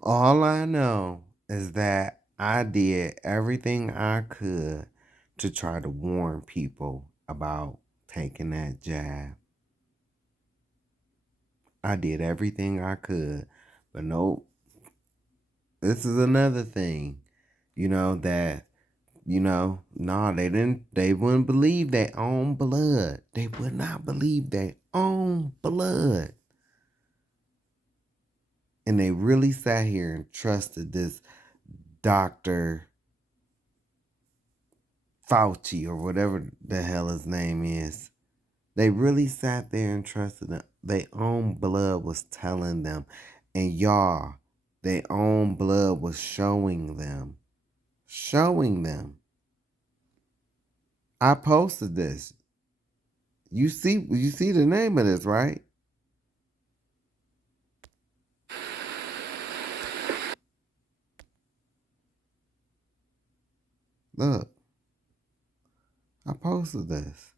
All I know is that I did everything I could to try to warn people about taking that jab. I did everything I could, but nope. This is another thing, that, nah, they wouldn't believe their own blood. They would not believe their own blood. And they really sat here and trusted this Dr. Fauci or whatever the hell his name is. They really sat there and trusted them. Their own blood was telling them. And y'all, their own blood was showing them. Showing them. I posted this. You see the name of this, right? Look. I posted this.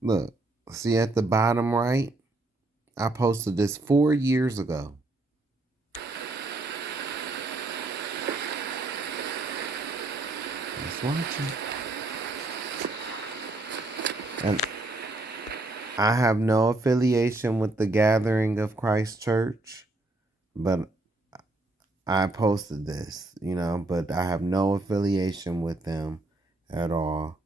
Look. See at the bottom right? I posted this 4 years ago. Let's watch it. And I have no affiliation with the Gathering of Christ Church, but I posted this, but I have no affiliation with them at all.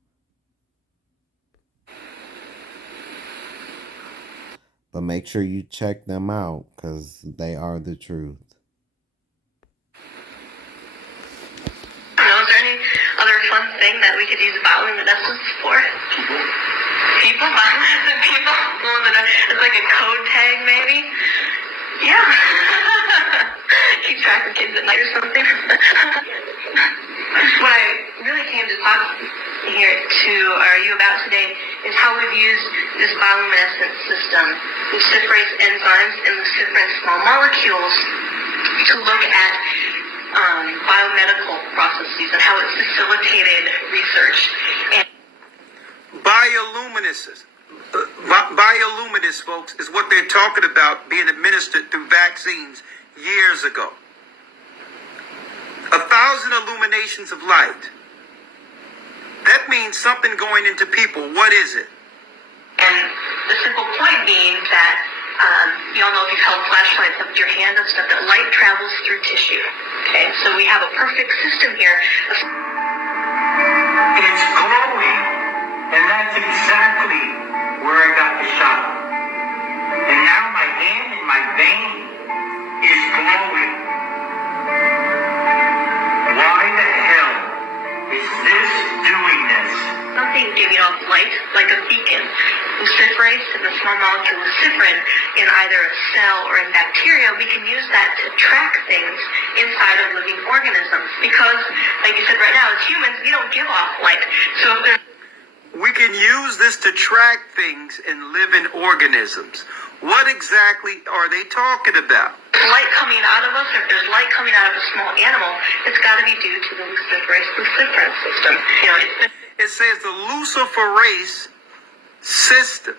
But make sure you check them out because they are the truth. Is there any other fun thing that we could use bioluminescence for? People? People? It's like a code tag, maybe? Yeah. Keep track of kids at night or something. What I really came to talk here to you about today is how we've used this bioluminescence system, luciferase enzymes and luciferase small molecules, to look at biomedical processes and how it's facilitated research. And bioluminescence. Bioluminescence, folks, is what they're talking about being administered through vaccines years ago. 1,000 illuminations of light. That means something going into people. What is it? And the simple point being that you all know if you've held flashlights up to your hand and stuff, that light travels through tissue. Okay, so we have a perfect system here. It's glowing, and that's exactly where I got the shot. And now my hand and my vein is glowing. Why the hell is this doing this? Something giving off light like a beacon. Luciferase and the small molecule luciferin in either a cell or in bacteria, we can use that to track things inside of living organisms. Because, like you said right now, as humans, we don't give off light. So if there's we can use this to track things in living organisms. What exactly are they talking about? Light coming out of us, or if there's light coming out of a small animal, it's got to be due to the luciferase luciferin system. It says the luciferase system.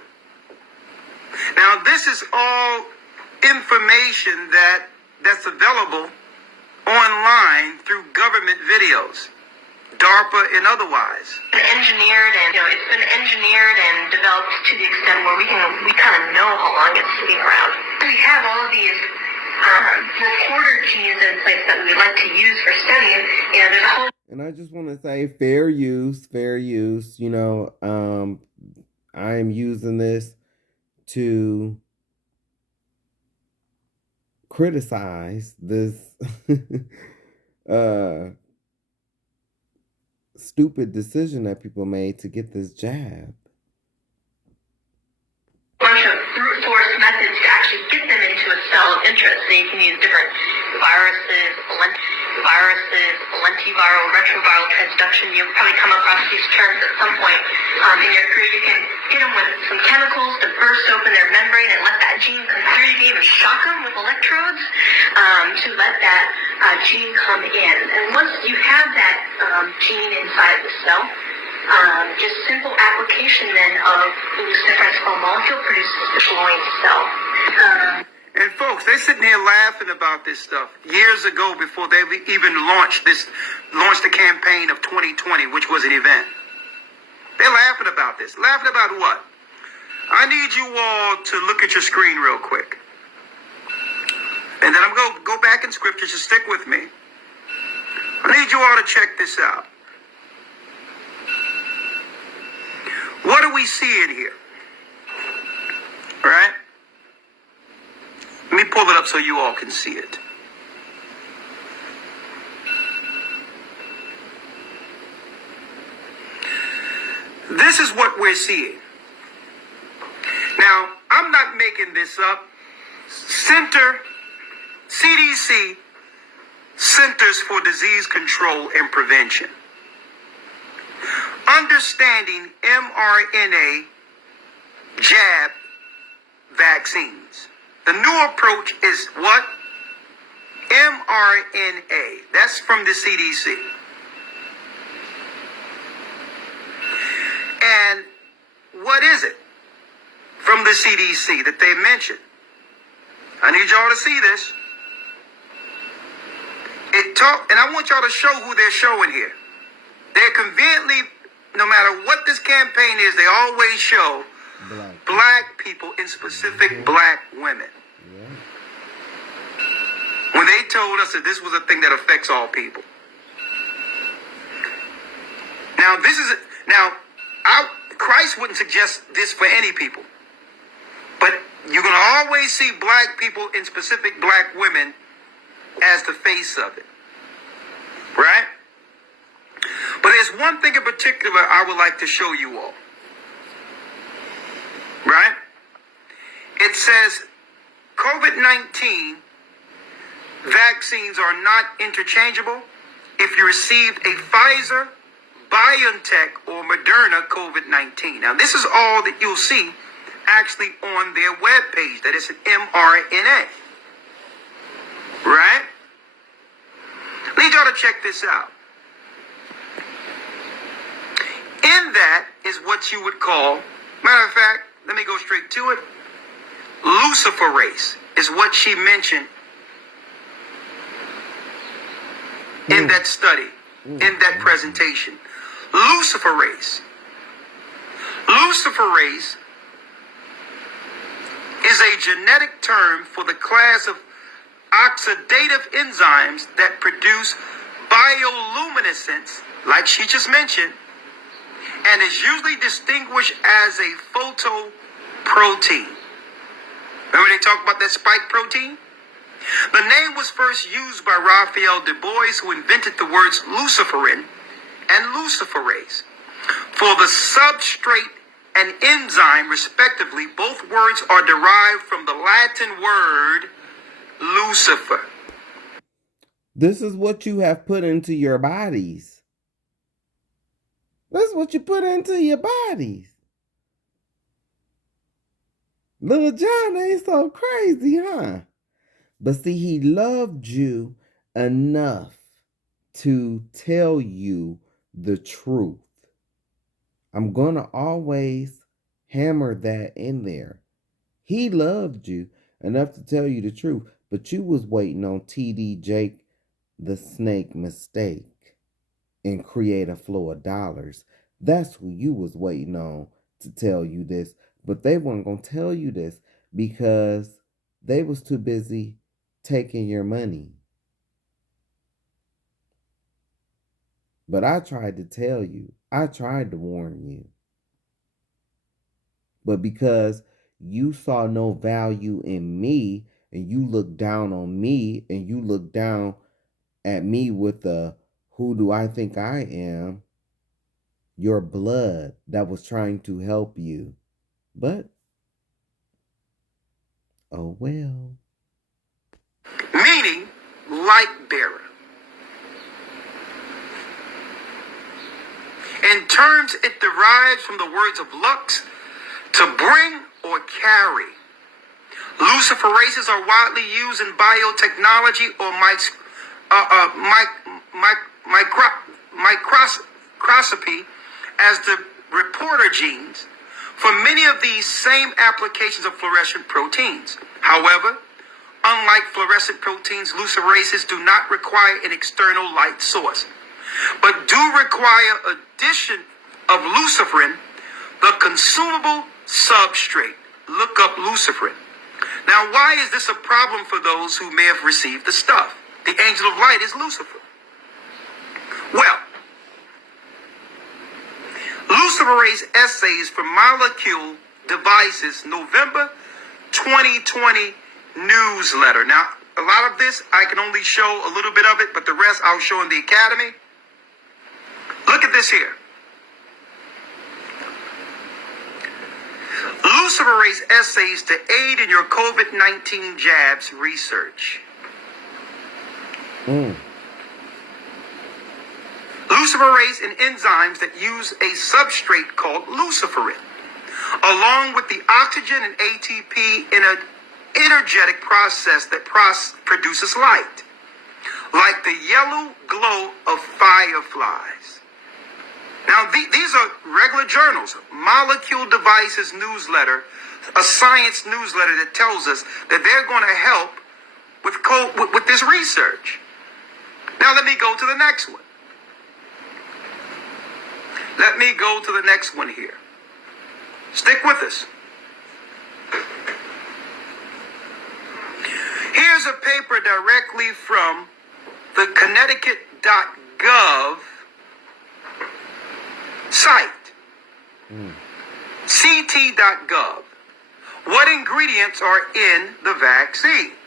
Now, this is all information that's available online through government videos, DARPA and otherwise. It's been engineered and developed to the extent where we kind of know how long it's sitting around. We have all of these reporter genes in place that we like to use for studying. There's a whole. And I just want to say fair use. I am using this to criticize this stupid decision that people made to get this jab. Bunch of brute force methods to actually get them into a cell of interest. So you can use different viruses, lentiviral, retroviral transduction. You'll probably come across these terms at some point in your career. You can hit them with some chemicals to burst open their membrane and let that gene come through. You can even shock them with electrodes to let that gene come in. And once you have that gene inside the cell, just simple application then of the luciferin small molecule produces the glowing cell. And folks, they're sitting here laughing about this stuff years ago before they even launched the campaign of 2020, which was an event. They're laughing about this. Laughing about what? I need you all to look at your screen real quick. And then I'm going to go back in scripture, just stick with me. I need you all to check this out. What are we seeing here? All right? Let me pull it up so you all can see it. This is what we're seeing. Now, I'm not making this up. CDC, Centers for Disease Control and Prevention. Understanding mRNA jab vaccines. The new approach is what? mRNA. That's from the CDC. And what is it from the CDC that they mentioned? I need y'all to see this. And I want y'all to show who they're showing here. They're conveniently, no matter what this campaign is, they always show black people, in specific black women. Yeah. When they told us that this was a thing that affects all people. Christ wouldn't suggest this for any people. But you're going to always see black people, in specific black women, as the face of it. Right? But there's one thing in particular I would like to show you all. Right? It says COVID-19 vaccines are not interchangeable if you received a Pfizer, BioNTech, or Moderna COVID-19. Now, this is all that you'll see actually on their webpage, that is an mRNA. Right? I need y'all to check this out. In that is what you would call, matter of fact, let me go straight to it. Luciferase is what she mentioned in that study, in that presentation. Luciferase. Luciferase is a genetic term for the class of oxidative enzymes that produce bioluminescence, like she just mentioned, and is usually distinguished as a photoprotein. Remember they talked about that spike protein? The name was first used by Raphael Du Bois, who invented the words luciferin and luciferase for the substrate and enzyme, respectively. Both words are derived from the Latin word Lucifer. This is what you have put into your bodies. That's what you put into your bodies. Little John ain't so crazy, huh? But see, he loved you enough to tell you the truth. I'm going to always hammer that in there. He loved you enough to tell you the truth, but you was waiting on TD Jake the Snake Mistake and create a flow of dollars. That's who you was waiting on to tell you this. But they weren't going to tell you this because they was too busy taking your money. But I tried to tell you. I tried to warn you. But because you saw no value in me and you looked down on me and you looked down at me with the who do I think I am, your blood that was trying to help you. But, oh well. Meaning, light bearer. In terms, it derives from the words of lux, to bring or carry. Luciferases are widely used in biotechnology or microscopy as the reporter genes for many of these same applications of fluorescent proteins. However, Unlike fluorescent proteins, luciferases do not require an external light source, but do require addition of luciferin, the consumable substrate. Look up luciferin. Now, why is this a problem for those who may have received the stuff? The angel of light is Lucifer. Well, luciferase essays for molecule devices, November 2020 newsletter. Now, a lot of this, I can only show a little bit of it, but the rest I'll show in the academy. Look at this here. Luciferase essays to aid in your COVID-19 jabs research. Luciferase and enzymes that use a substrate called luciferin, along with the oxygen and ATP in an energetic process that produces light, like the yellow glow of fireflies. Now, these are regular journals. Molecule Devices newsletter, a science newsletter that tells us that they're going to help with this research. Now, let me go to the next one. Let me go to the next one here. Stick with us. Here's a paper directly from the Connecticut.gov site. CT.gov. What ingredients are in the vaccine?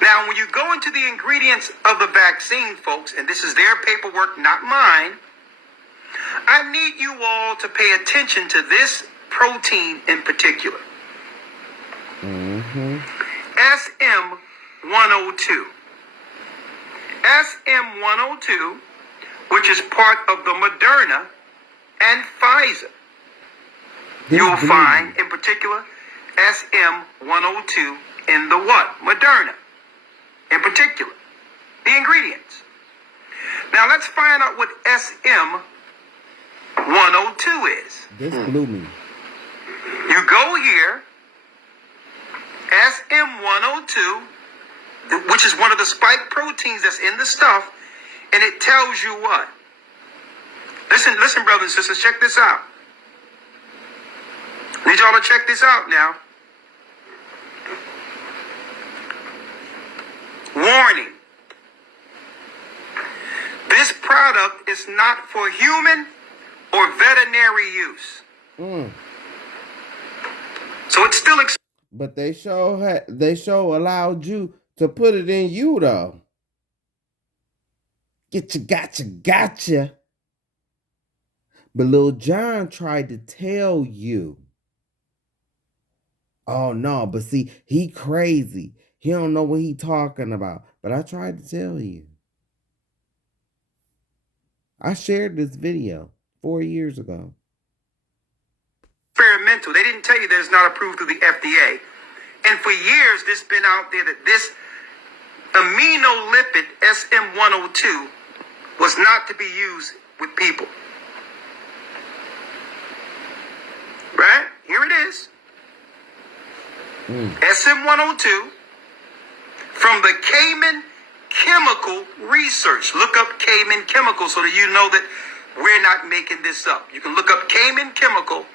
Now, when you go into the ingredients of the vaccine, folks, and this is their paperwork, not mine, I need you all to pay attention to this protein in particular. SM102. SM102, which is part of the Moderna and Pfizer. You'll find, in particular, SM102 in the what? Moderna. In particular, the ingredients. Now, let's find out what SM102 is. This blew me. You go here, SM102, which is one of the spike proteins that's in the stuff, and it tells you what? Listen, brothers and sisters, check this out. Need y'all to check this out now. Warning. This product is not for human or veterinary use. So it's still but they show allowed you to put it in you though. Gotcha. But Lil John tried to tell you. Oh no, but see, he crazy. He don't know what he talking about. But I tried to tell you. I shared this video 4 years ago. Experimental. They didn't tell you that it's not approved through the FDA. And for years, this has been out there that this amino lipid, SM102, was not to be used with people. Right? Here it is. SM102 from the Cayman Chemical Research. Look up Cayman Chemical so that you know that we're not making this up. You can look up Cayman Chemical,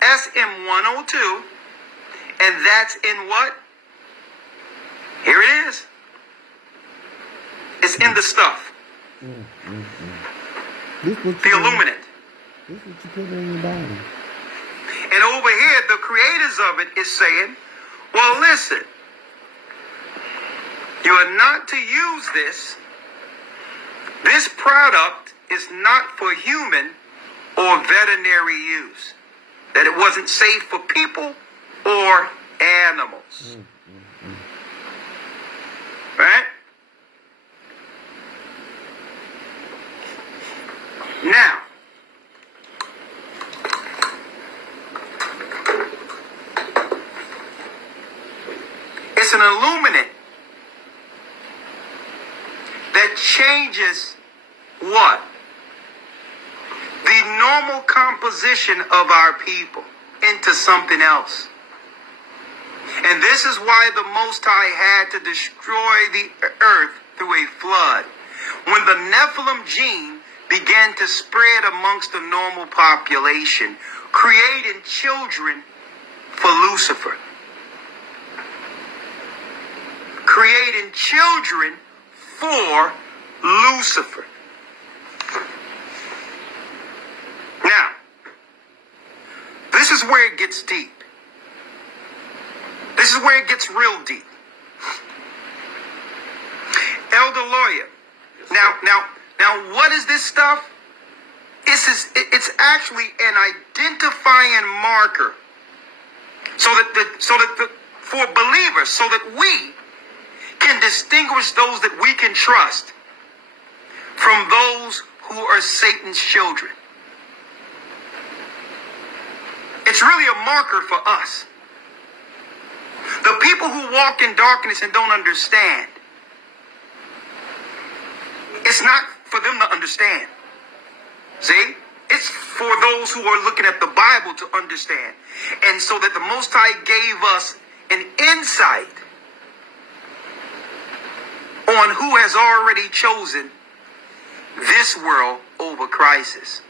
SM102, and that's in what? Here it is. It's in the stuff. The illuminant. This is what you put in your body. And over here, the creators of it is saying, well, listen, you are not to use this. This product is not for human or veterinary use. That it wasn't safe for people or animals. Right? Now, it's an illuminant that changes what? The normal composition of our people into something else. And this is why the Most High had to destroy the earth through a flood. When the Nephilim gene began to spread amongst the normal population, creating children for Lucifer. Creating children for Lucifer. Now, this is where it gets deep. This is where it gets real deep. Elder Lawyer. Now, what is this stuff? It's actually an identifying marker, so that for believers, so that we can distinguish those that we can trust from those who are Satan's children. It's really a marker for us. The people who walk in darkness and don't understand, it's not for them to understand. See? It's for those who are looking at the Bible to understand. And so that the Most High gave us an insight on who has already chosen this world over crisis.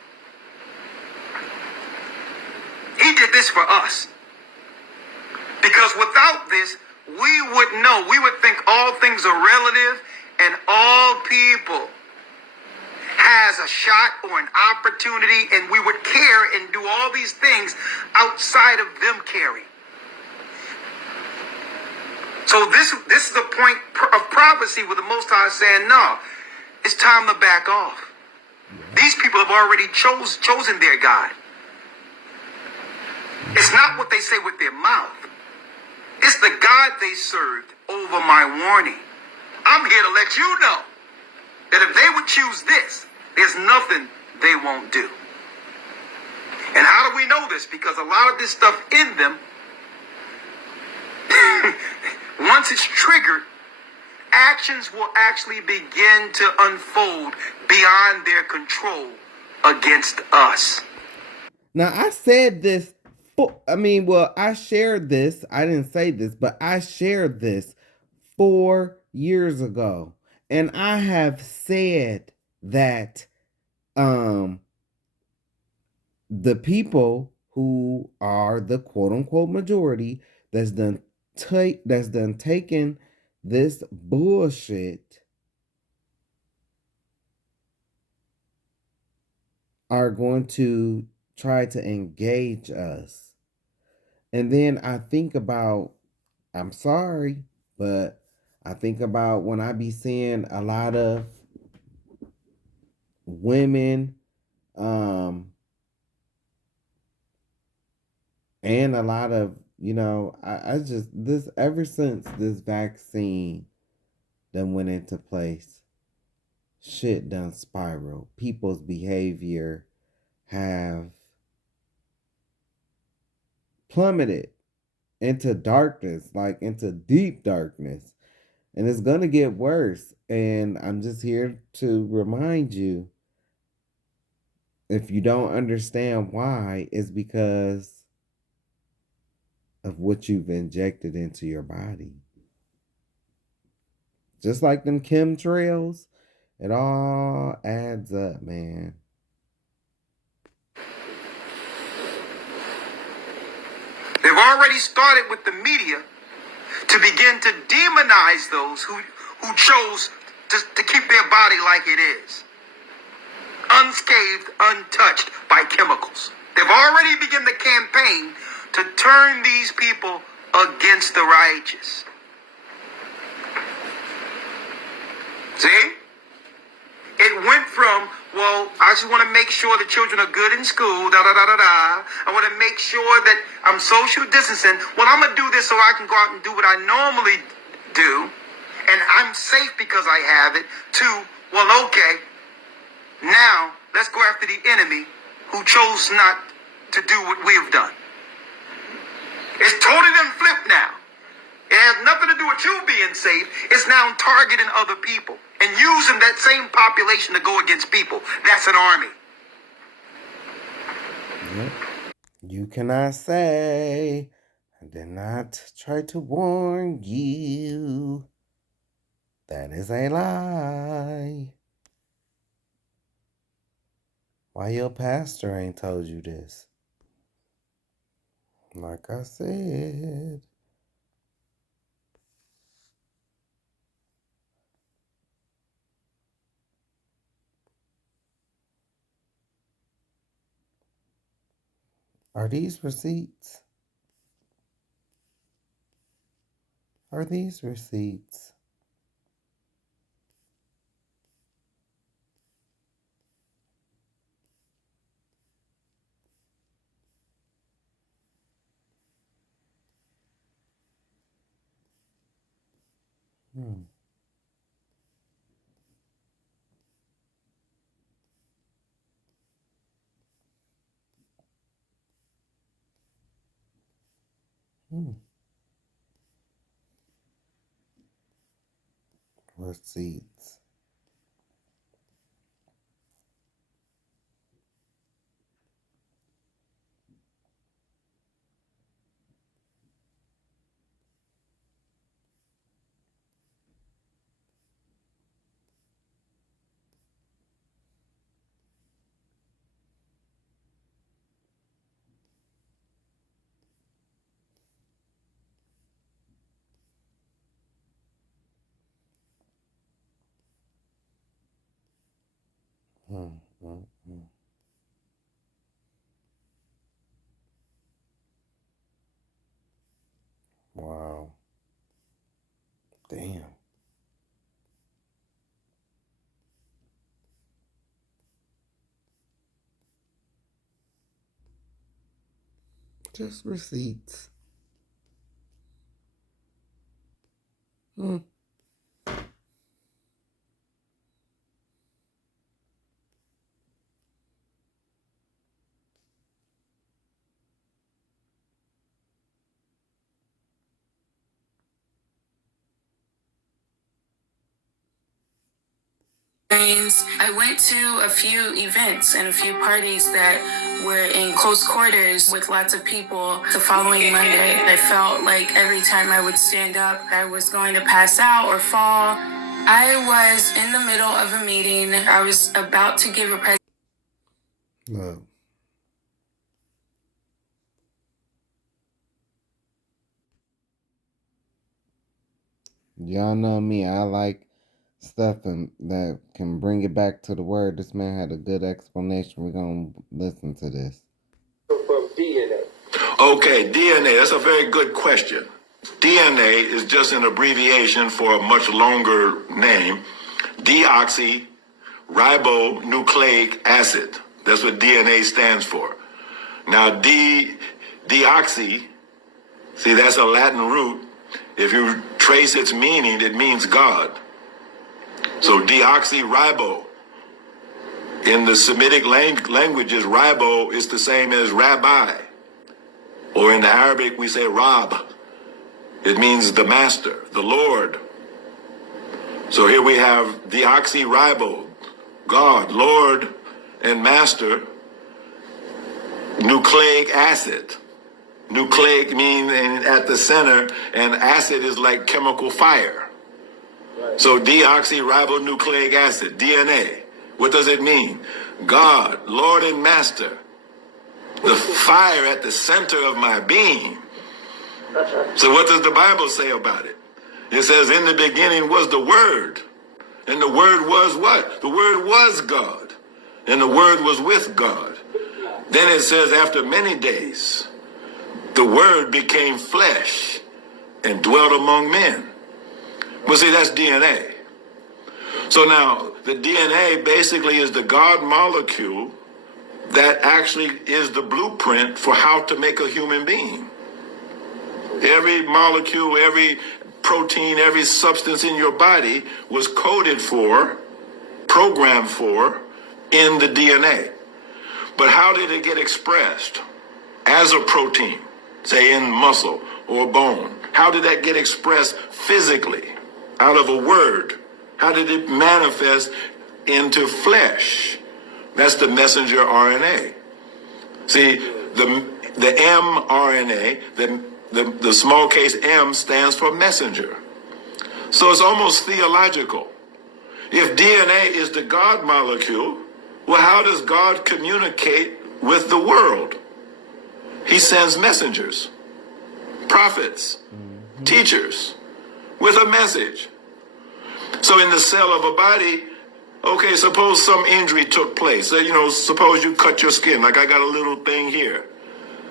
He did this for us. Because without this, we would know, we would think all things are relative and all people has a shot or an opportunity, and we would care and do all these things outside of them caring. So this is the point of prophecy where the Most High is saying, no, it's time to back off. These people have already chosen their God. It's not what they say with their mouth. It's the God they served over my warning. I'm here to let you know that if they would choose this, there's nothing they won't do. And how do we know this? Because a lot of this stuff in them, once it's triggered, actions will actually begin to unfold beyond their control against us. Now, I said this, I shared this. I didn't say this, but I shared this 4 years ago. And I have said that the people who are the quote unquote majority that's done taken this bullshit are going to try to engage us. And then I think about, I'm sorry, but I think about when I be seeing a lot of women and a lot of, I just, this, ever since this vaccine done went into place, shit done spiral. People's behavior have plummeted into darkness, like into deep darkness. And it's going to get worse. And I'm just here to remind you, if you don't understand why, it's because of what you've injected into your body. Just like them chemtrails, it all adds up, man. They've already started with the media to begin to demonize those who chose to keep their body like it is. Unscathed, untouched by chemicals. They've already begun the campaign to turn these people against the righteous. See? It went from, well, I just want to make sure the children are good in school, I want to make sure that I'm social distancing. Well, I'm going to do this so I can go out and do what I normally do, and I'm safe because I have it, to, well, okay, now let's go after the enemy who chose not to do what we've done. It's totally done flipped now. It has nothing to do with you being safe. It's now targeting other people and using that same population to go against people. That's an army. Yep. You cannot say I did not try to warn you. That is a lie. Why your pastor ain't told you this? Like I said. Are these receipts? Are these receipts? Hmm. Receipts. Hmm. Wow. Damn. Just receipts. Hmm. I went to a few events and a few parties that were in close quarters with lots of people. The following Monday, I felt like every time I would stand up, I was going to pass out or fall. I was in the middle of a meeting. I was about to give a presentation. Look. Y'all know me. I like stuff that can bring it back to the word. This man had a good explanation. We're going to listen to this. From DNA. Okay, DNA, that's a very good question. DNA is just an abbreviation for a much longer name, deoxyribonucleic acid. That's what DNA stands for. Now, deoxy, see, that's a Latin root. If you trace its meaning, it means God. So deoxyribo. In the Semitic languages, ribo is the same as rabbi. Or in the Arabic, we say Rab. It means the master, the Lord. So here we have deoxyribo, God, Lord, and master, nucleic acid. Nucleic means at the center, and acid is like chemical fire. Right. So deoxyribonucleic acid, DNA. What does it mean? God, Lord and master. The fire at the center of my being. So what does the Bible say about it? It says, in the beginning was the Word. And the Word was what? The Word was God. And the Word was with God. Then it says, after many days, the Word became flesh and dwelt among men. Well, see, that's DNA. So now, the DNA basically is the God molecule that actually is the blueprint for how to make a human being. Every molecule, every protein, every substance in your body was coded for, programmed for, in the DNA. But how did it get expressed as a protein, say in muscle or bone? How did that get expressed physically out of a word? How did it manifest into flesh? That's the messenger RNA. See, the mRNA, the small case M stands for messenger. So it's almost theological. If DNA is the God molecule, well, how does God communicate with the world? He sends messengers, prophets, teachers, with a message. So in the cell of a body, okay, suppose some injury took place. Suppose you cut your skin, like I got a little thing here.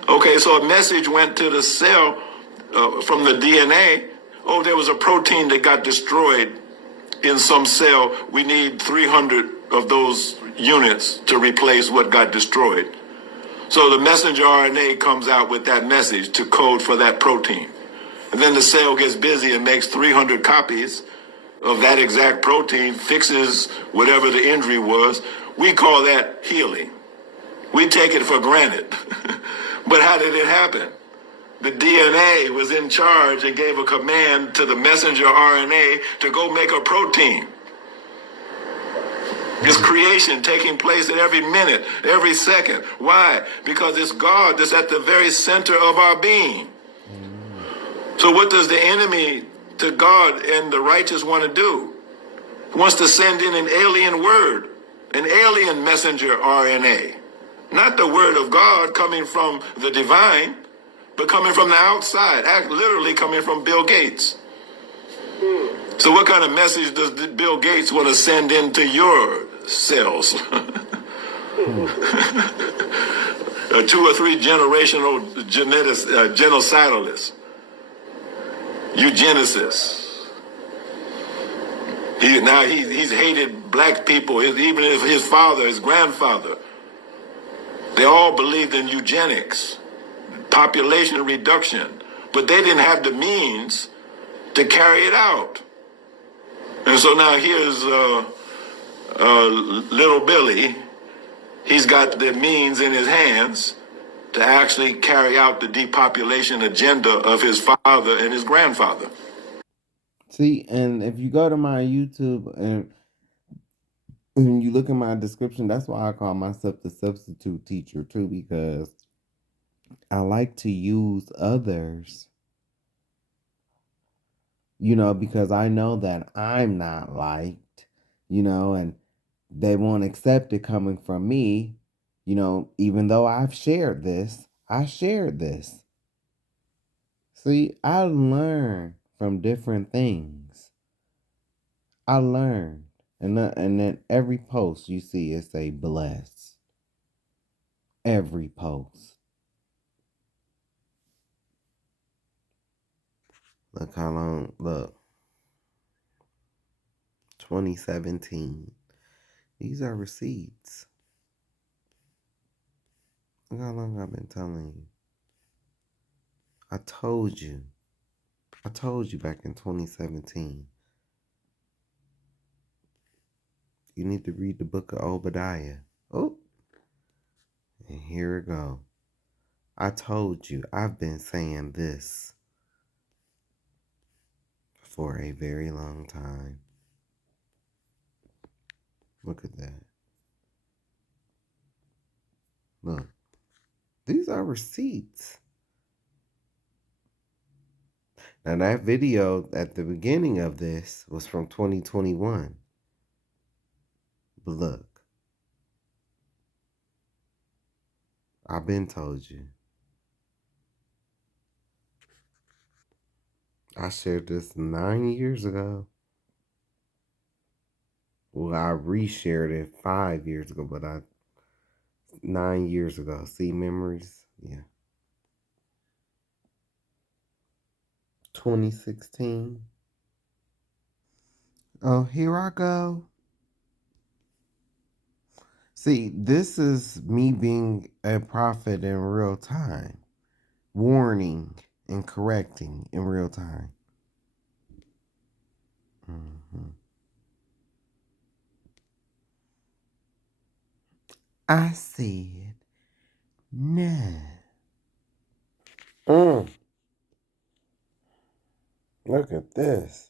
Okay, so a message went to the cell from the DNA. Oh, there was a protein that got destroyed in some cell. We need 300 of those units to replace what got destroyed. So the messenger RNA comes out with that message to code for that protein. And then the cell gets busy and makes 300 copies of that exact protein, fixes whatever the injury was. We call that healing. We take it for granted. But how did it happen? The DNA was in charge and gave a command to the messenger RNA to go make a protein. It's creation taking place at every minute, every second. Why? Because it's God that's at the very center of our being. So what does the enemy to God and the righteous want to do? He wants to send in an alien word, an alien messenger RNA. Not the word of God coming from the divine, but coming from the outside, literally coming from Bill Gates. So what kind of message does Bill Gates want to send into your cells? 2 or 3 generational genocidalists, eugenicists. He's hated black people, even if his father, his grandfather. They all believed in eugenics, population reduction, but they didn't have the means to carry it out. And so now here's little Billy. He's got the means in his hands to actually carry out the depopulation agenda of his father and his grandfather. See, and if you go to my YouTube and when you look at my description, that's why I call myself the substitute teacher too, because I like to use others, because I know that I'm not liked, and they won't accept it coming from me, even though I've shared this, I shared this. See, I learn from different things. I learned. And then every post you see, it say bless. Every post. Look how long, look. 2017. These are receipts. Look how long I've been telling you. I told you back in 2017. You need to read the book of Obadiah. Oh, and here it go. I told you, I've been saying this for a very long time. Look at that. Look, these are receipts. Now that video at the beginning of this was from 2021. But look, I've been told you. I shared this 9 years ago. Well, I reshared it 5 years ago, but 9 years ago. See, memories? Yeah. 2016. Oh, here I go. See, this is me being a prophet in real time. Warning and correcting in real time. I said, no. Look at this.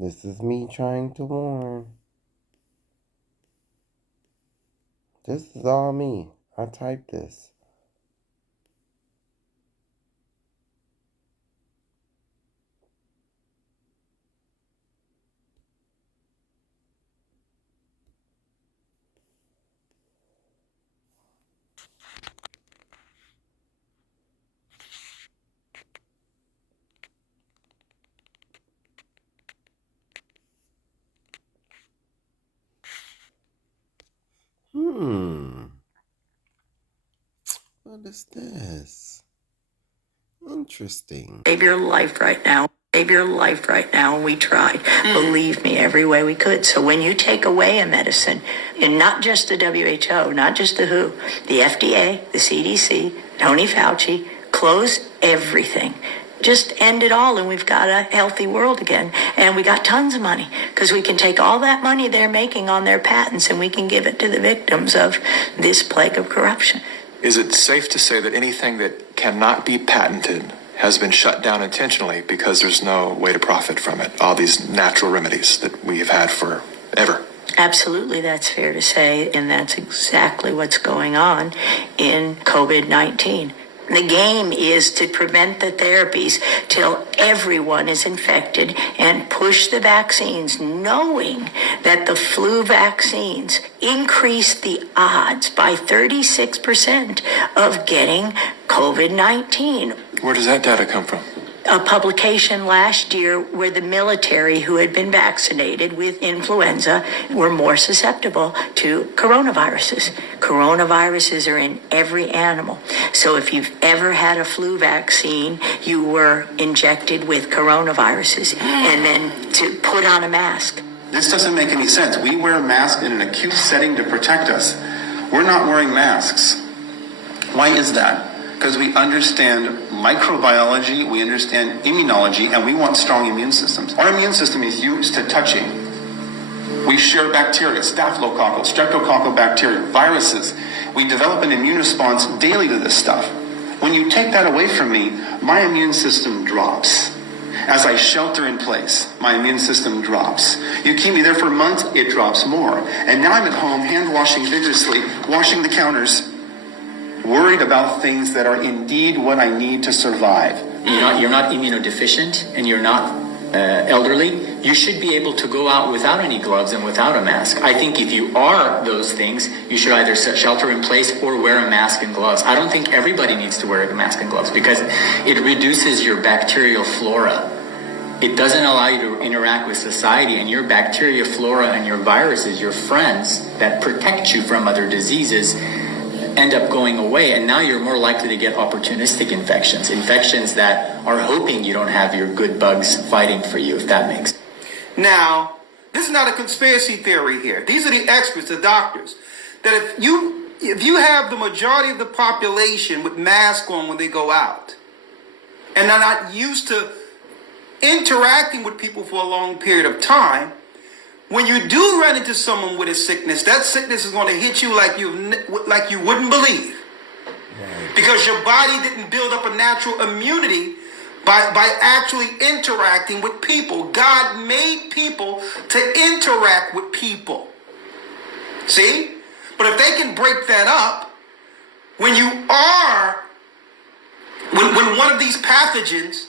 This is me trying to warn. This is all me. I typed this. What is this? Interesting. Save your life right now. Save your life right now. And we tried, believe me, every way we could. So when you take away a medicine, and not just the WHO, not just the WHO, the FDA, the CDC, Tony Fauci, close everything. Just end it all and we've got a healthy world again. And we got tons of money because we can take all that money they're making on their patents and we can give it to the victims of this plague of corruption. Is it safe to say that anything that cannot be patented has been shut down intentionally because there's no way to profit from it? All these natural remedies that we have had forever. Absolutely, that's fair to say, and that's exactly what's going on in COVID-19. The game is to prevent the therapies till everyone is infected and push the vaccines, knowing that the flu vaccines increase the odds by 36% of getting COVID-19. Where does that data come from? A publication last year where the military who had been vaccinated with influenza were more susceptible to coronaviruses. Coronaviruses are in every animal. So if you've ever had a flu vaccine, you were injected with coronaviruses and then to put on a mask. This doesn't make any sense. We wear a mask in an acute setting to protect us. We're not wearing masks. Why is that? Because we understand microbiology, we understand immunology, and we want strong immune systems. Our immune system is used to touching. We share bacteria, staphylococcal, streptococcal bacteria, viruses. We develop an immune response daily to this stuff. When you take that away from me, my immune system drops. As I shelter in place, my immune system drops. You keep me there for months, it drops more. And now I'm at home, hand washing vigorously, washing the counters, worried about things that are indeed what I need to survive. You're not immunodeficient and you're not elderly. You should be able to go out without any gloves and without a mask. I think if you are those things, you should either shelter in place or wear a mask and gloves. I don't think everybody needs to wear a mask and gloves because it reduces your bacterial flora. It doesn't allow you to interact with society, and your bacteria flora and your viruses, your friends that protect you from other diseases, end up going away, and now you're more likely to get opportunistic infections that are hoping you don't have your good bugs fighting for you, if that makes sense. Now, this is not a conspiracy theory here. These are the experts, the doctors, that if you have the majority of the population with masks on when they go out, and they're not used to interacting with people for a long period of time, when you do run into someone with a sickness, that sickness is going to hit you like you wouldn't believe. Right. Because your body didn't build up a natural immunity by actually interacting with people. God made people to interact with people. See? But if they can break that up, when one of these pathogens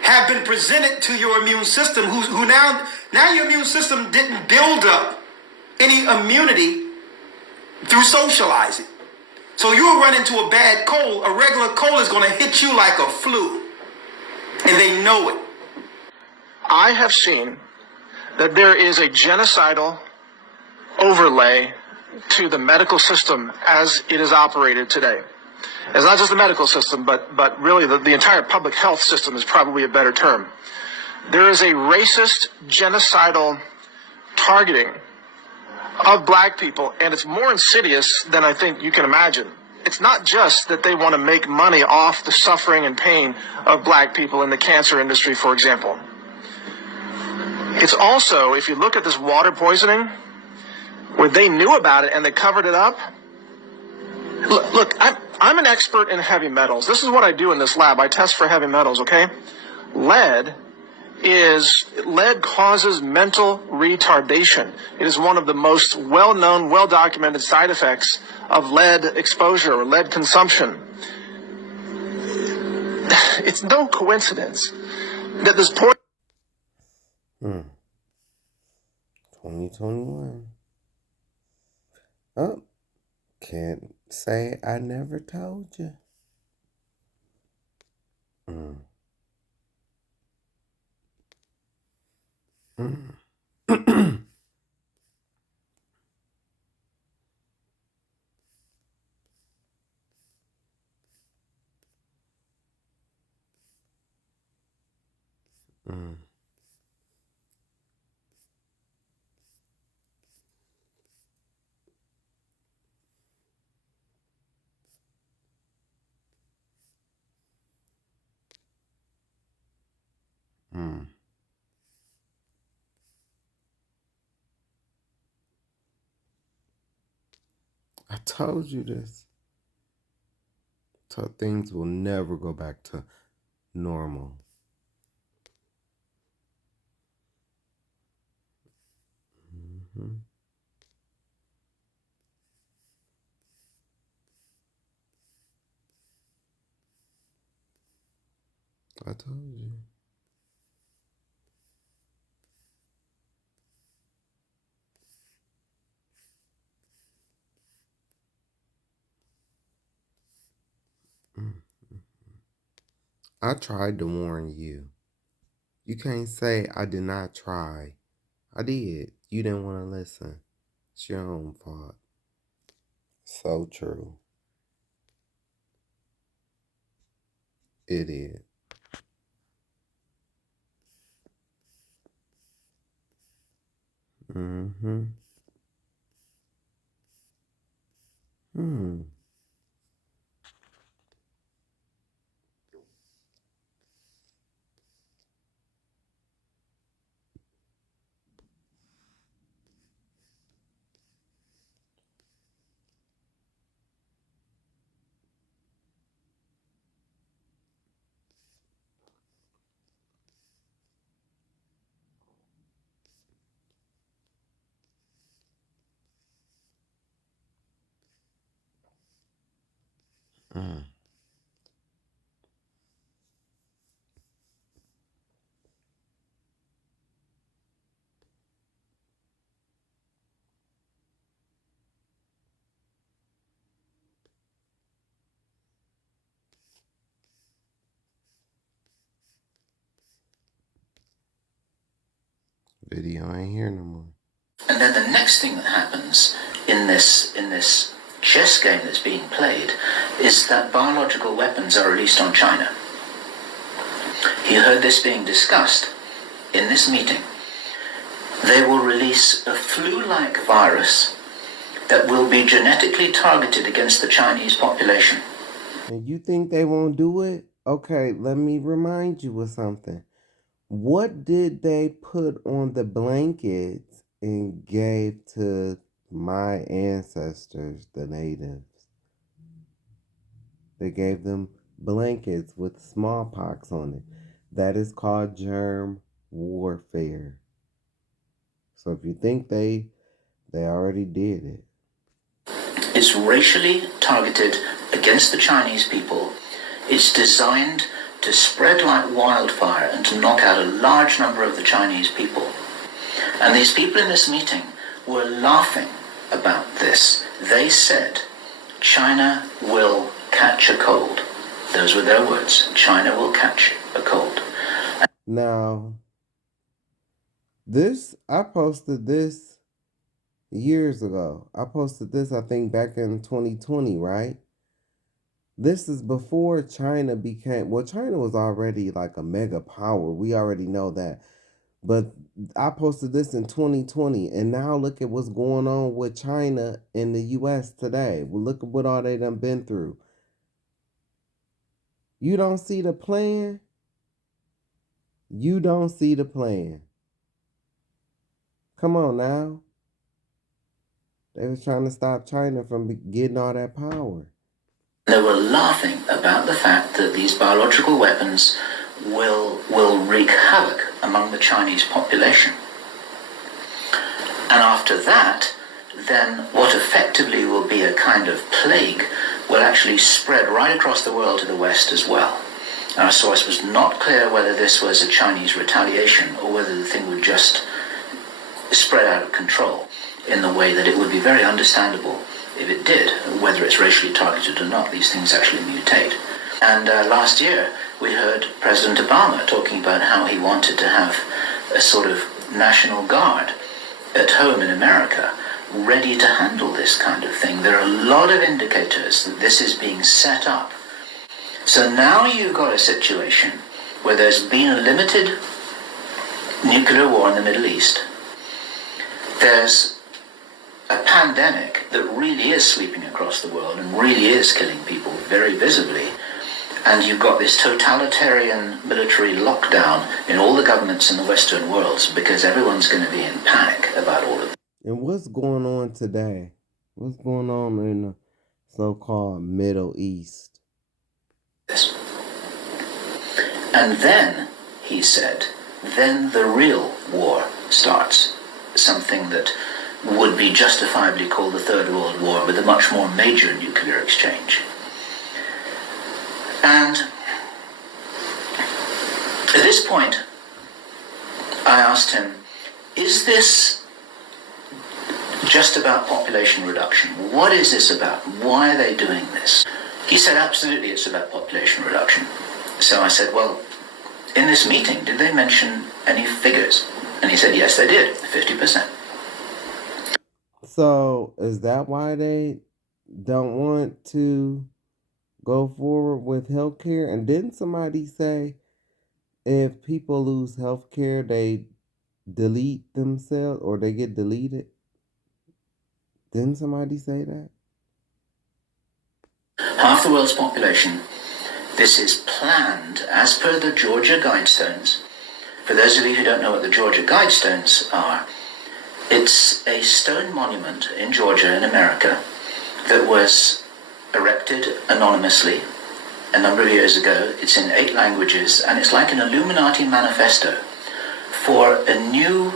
have been presented to your immune system, who now your immune system didn't build up any immunity through socializing. So you'll run into a bad cold. A regular cold is going to hit you like a flu. And they know it. I have seen that there is a genocidal overlay to the medical system as it is operated today. It's not just the medical system, but really the entire public health system is probably a better term. There is a racist, genocidal targeting of black people, and it's more insidious than I think you can imagine. It's not just that they want to make money off the suffering and pain of black people in the cancer industry, for example. It's also, if you look at this water poisoning, where they knew about it and they covered it up. Look, I'm an expert in heavy metals. This is what I do in this lab. I test for heavy metals, okay? Lead is lead causes mental retardation. It is one of the most well-known, well-documented side effects of lead exposure or lead consumption. It's no coincidence that this poor 2021. Oh, can't say I never told you. I told you this. So things will never go back to normal. I told you. I tried to warn you. You can't say I did not try. I did. You didn't want to listen. It's your own fault. So true. It is. Video ain't here no more. And then the next thing that happens in this chess game that's being played is that biological weapons are released on China. You heard this being discussed in this meeting. They will release a flu-like virus that will be genetically targeted against the Chinese population. And you think they won't do it? Okay, let me remind you of something. What did they put on the blankets and gave to my ancestors, the natives? They gave them blankets with smallpox on it. That is called germ warfare. So if you think they already did it. It's racially targeted against the Chinese people. It's designed to spread like wildfire and to knock out a large number of the Chinese people. And these people in this meeting were laughing about this. They said, China will catch a cold. Those were their words. China will catch a cold. Now, I posted this years ago. I posted this, I think, back in 2020, right? This is before China became, well, China was already like a mega power. We already know that. But I posted this in 2020, and now look at what's going on with China and the U.S. today. Well, look at what all they done been through. You don't see the plan? You don't see the plan. Come on now. They was trying to stop China from getting all that power. They were laughing about the fact that these biological weapons will wreak havoc among the Chinese population. And after that, then what effectively will be a kind of plague will actually spread right across the world to the West as well. Our source was not clear whether this was a Chinese retaliation or whether the thing would just spread out of control in the way that it would be very understandable if it did, whether it's racially targeted or not. These things actually mutate. And last year, we heard President Obama talking about how he wanted to have a sort of national guard at home in America ready to handle this kind of thing. There are a lot of indicators that this is being set up. So now you've got a situation where there's been a limited nuclear war in the Middle East. There's a pandemic that really is sweeping across the world and really is killing people very visibly. And you've got this totalitarian military lockdown in all the governments in the Western world because everyone's going to be in panic about all of it. And what's going on today? What's going on in the so-called Middle East? And then, he said, then the real war starts. Something that would be justifiably called the Third World War, with a much more major nuclear exchange. And at this point, I asked him, is this just about population reduction? What is this about? Why are they doing this? He said, absolutely, it's about population reduction. So I said, well, in this meeting, did they mention any figures? And he said, yes, they did, 50%. So is that why they don't want to go forward with healthcare? And didn't somebody say if people lose healthcare, they delete themselves or they get deleted? Didn't somebody say that? Half the world's population. This is planned as per the Georgia Guidestones. For those of you who don't know what the Georgia Guidestones are, it's a stone monument in Georgia in America that was erected anonymously a number of years ago. It's in 8 languages, and it's like an Illuminati manifesto for a new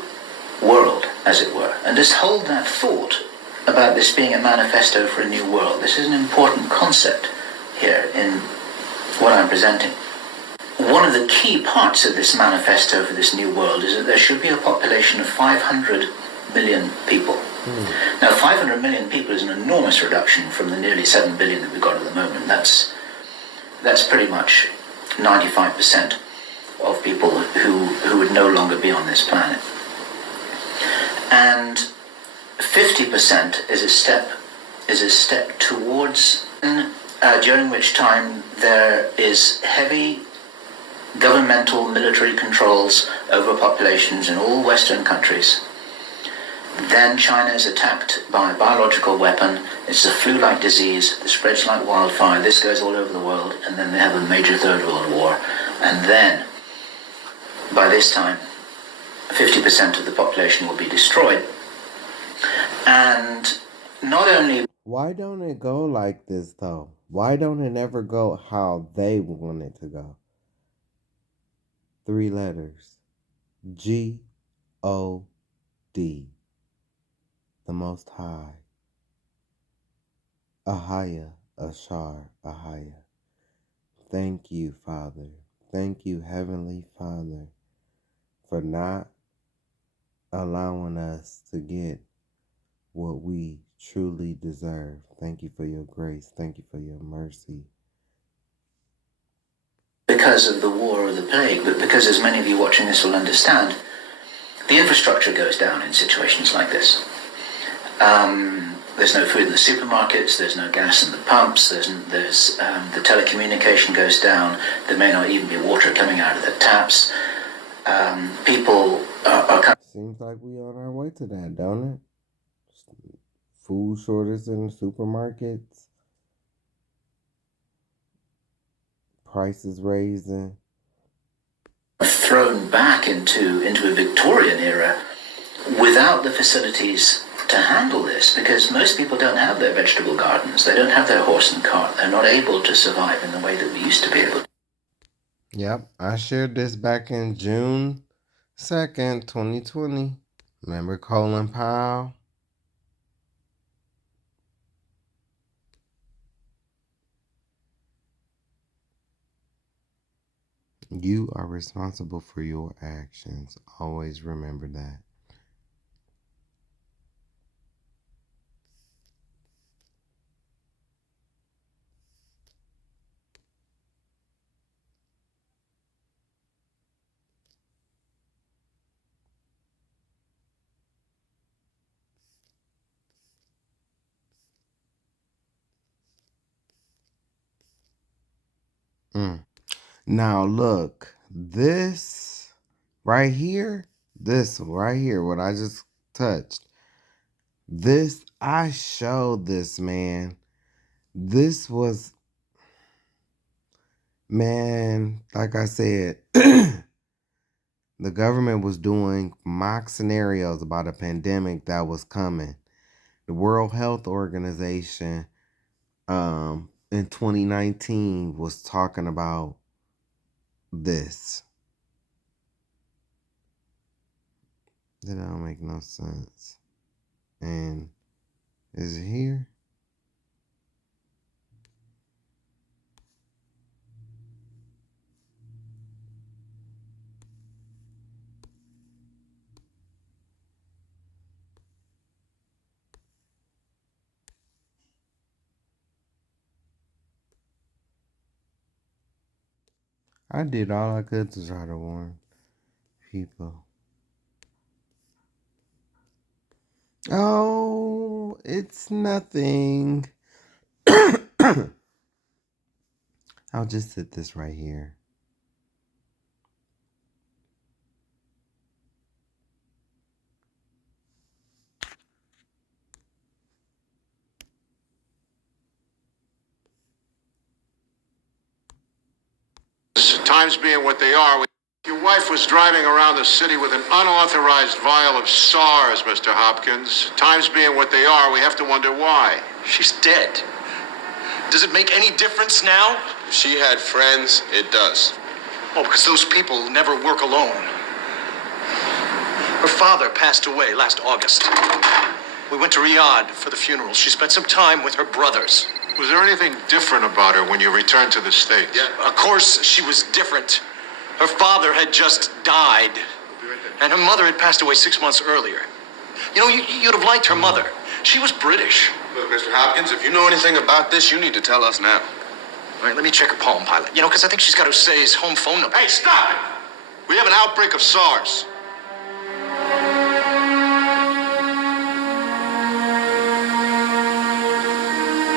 world, as it were. And just hold that thought about this being a manifesto for a new world. This is an important concept here in what I'm presenting. One of the key parts of this manifesto for this new world is that there should be a population of 500 million people. Now, 500 million people is an enormous reduction from the nearly 7 billion that we've got at the moment. That's pretty much 95% of people who would no longer be on this planet. And 50% is a step towards, during which time there is heavy governmental military controls over populations in all Western countries. Then China is attacked by a biological weapon. It's a flu-like disease that spreads like wildfire. This goes all over the world, and then they have a major Third World War. And then, by this time, 50% of the population will be destroyed. And not only... Why don't it go like this, though? Why don't it ever go how they want it to go? 3 letters. G-O-D. The Most High. Ahaya, Ashar, Ahaya. Thank you, Father. Thank you, Heavenly Father, for not allowing us to get what we truly deserve. Thank you for your grace. Thank you for your mercy. Because of the war or the plague, but because, as many of you watching this will understand, the infrastructure goes down in situations like this. There's no food in the supermarkets, there's no gas in the pumps, there's the telecommunication goes down, there may not even be water coming out of the taps. People are... Seems like we on our way to that, don't it? Food shortage in supermarkets, prices raising. Thrown back into a Victorian era without the facilities to handle this, because most people don't have their vegetable gardens, they don't have their horse and cart, they're not able to survive in the way that we used to be able to. Yep, I shared this back in June 2nd, 2020. Remember Colin Powell? You are responsible for your actions. Always remember that. Now look, this right here, what I just touched, this, I showed this, man. This was, man, like I said, the government was doing mock scenarios about a pandemic that was coming. The World Health Organization in 2019 was talking about this. That don't make no sense. And is it here? I did all I could to try to warn people. Oh, it's nothing. I'll just sit this right here. Times being what they are, your wife was driving around the city with an unauthorized vial of SARS, Mr. Hopkins. Times being what they are, we have to wonder why. She's dead. Does it make any difference now? If she had friends, it does. Oh, because those people never work alone. Her father passed away last August. We went to Riyadh for the funeral. She spent some time with her brothers. Was there anything different about her when you returned to the States? Yeah, of course she was different. Her father had just died, and her mother had passed away 6 months earlier. You know, you'd have liked her mother. She was British. Look, Mr. Hopkins, if you know anything about this, you need to tell us now. All right, let me check her Palm Pilot. You know, because I think she's got Jose's home phone number. Hey, stop it! We have an outbreak of SARS.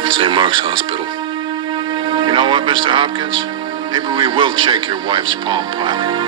St. Mark's Hospital. You know what, Mr. Hopkins? Maybe we will check your wife's Palm Pilot.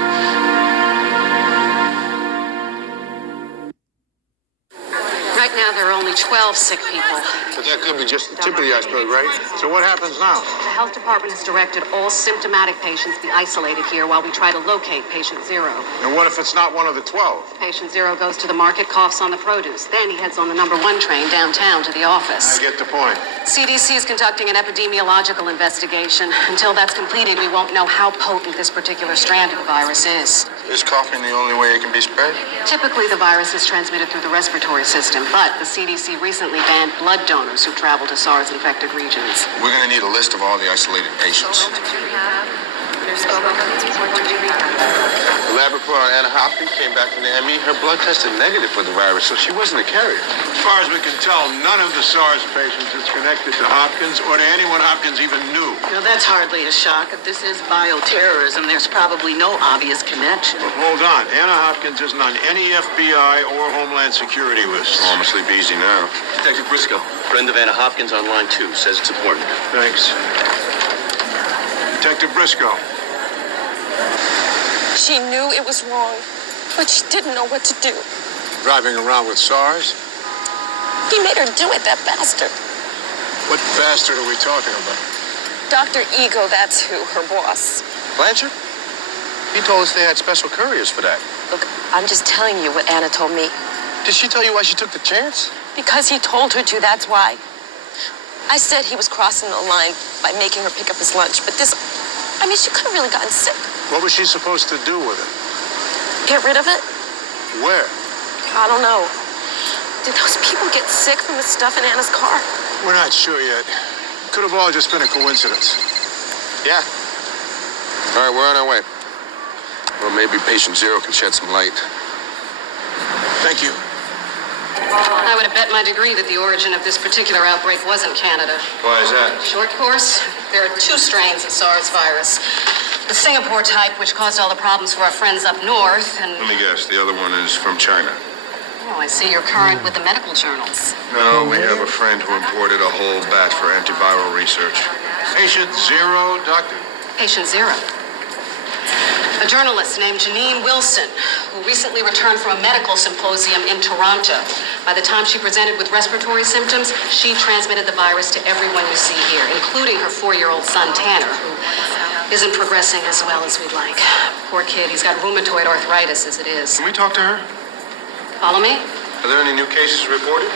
Right now, there are only 12 sick people. But that could be just the tip of the iceberg, right? So what happens now? The health department has directed all symptomatic patients be isolated here while we try to locate patient 0. And what if it's not one of the 12? Patient 0 goes to the market, coughs on the produce. Then he heads on the number 1 train downtown to the office. I get the point. CDC is conducting an epidemiological investigation. Until that's completed, we won't know how potent this particular strand of the virus is. Is coughing the only way it can be spread? Typically, the virus is transmitted through the respiratory system, but the CDC recently banned blood donors who travel to SARS-infected regions. We're going to need a list of all the isolated patients. The lab report on Anna Hopkins came back from the ME. Her blood tested negative for the virus, so she wasn't a carrier. As far as we can tell, none of the SARS patients is connected to Hopkins or to anyone Hopkins even knew. Well, that's hardly a shock. If this is bioterrorism, there's probably no obvious connection. But hold on. Anna Hopkins isn't on any FBI or Homeland Security lists. Oh, I'm asleep easy now. Detective Briscoe, friend of Anna Hopkins on line 2, says it's important. Thanks. Detective Briscoe. She knew it was wrong, but she didn't know what to do. Driving around with SARS? He made her do it, that bastard. What bastard are we talking about? Dr. Ego, that's who, her boss. Blanchard? He told us they had special couriers for that. Look, I'm just telling you what Anna told me. Did she tell you why she took the chance? Because he told her to, that's why. I said he was crossing the line by making her pick up his lunch, but this, I mean, she could have really gotten sick. What was she supposed to do with it? Get rid of it? Where? I don't know. Did those people get sick from the stuff in Anna's car? We're not sure yet. Could have all just been a coincidence. Yeah. All right, we're on our way. Well, maybe patient zero can shed some light. Thank you. I would have bet my degree that the origin of this particular outbreak wasn't Canada. Why is that? Short course, there are 2 strains of SARS virus. The Singapore type, which caused all the problems for our friends up north, and... Let me guess, the other one is from China. Oh, I see you're current with the medical journals. No, we have a friend who imported a whole batch for antiviral research. Patient zero, doctor? Patient zero. A journalist named Janine Wilson, who recently returned from a medical symposium in Toronto. By the time she presented with respiratory symptoms, she transmitted the virus to everyone you see here, including her 4-year-old son, Tanner, who isn't progressing as well as we'd like. Poor kid, he's got rheumatoid arthritis as it is. Can we talk to her? Follow me? Are there any new cases reported?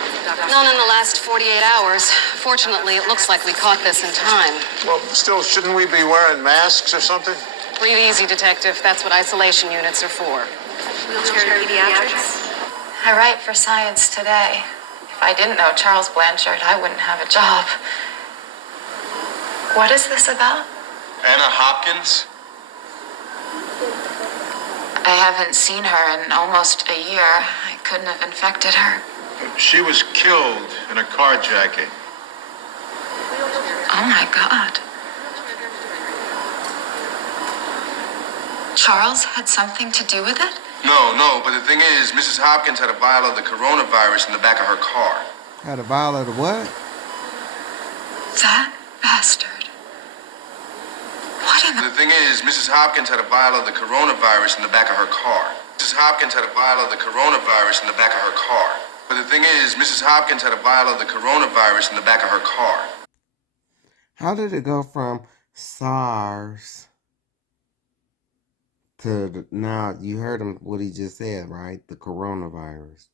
None in the last 48 hours. Fortunately, it looks like we caught this in time. Well, still, shouldn't we be wearing masks or something? Breathe easy, detective. That's what isolation units are for. Wheelchair pediatrics? I write for Science Today. If I didn't know Charles Blanchard, I wouldn't have a job. What is this about? Anna Hopkins? I haven't seen her in almost a year. I couldn't have infected her. She was killed in a carjacking. Oh my God. Charles had something to do with it? No, but the thing is, Mrs. Hopkins had a vial of the coronavirus in the back of her car. Had a vial of the what? That bastard. What in the... The thing is, Mrs. Hopkins had a vial of the coronavirus in the back of her car. Mrs. Hopkins had a vial of the coronavirus in the back of her car. But the thing is, Mrs. Hopkins had a vial of the coronavirus in the back of her car. How did it go from SARS to now? You heard him what he just said, right? The coronavirus.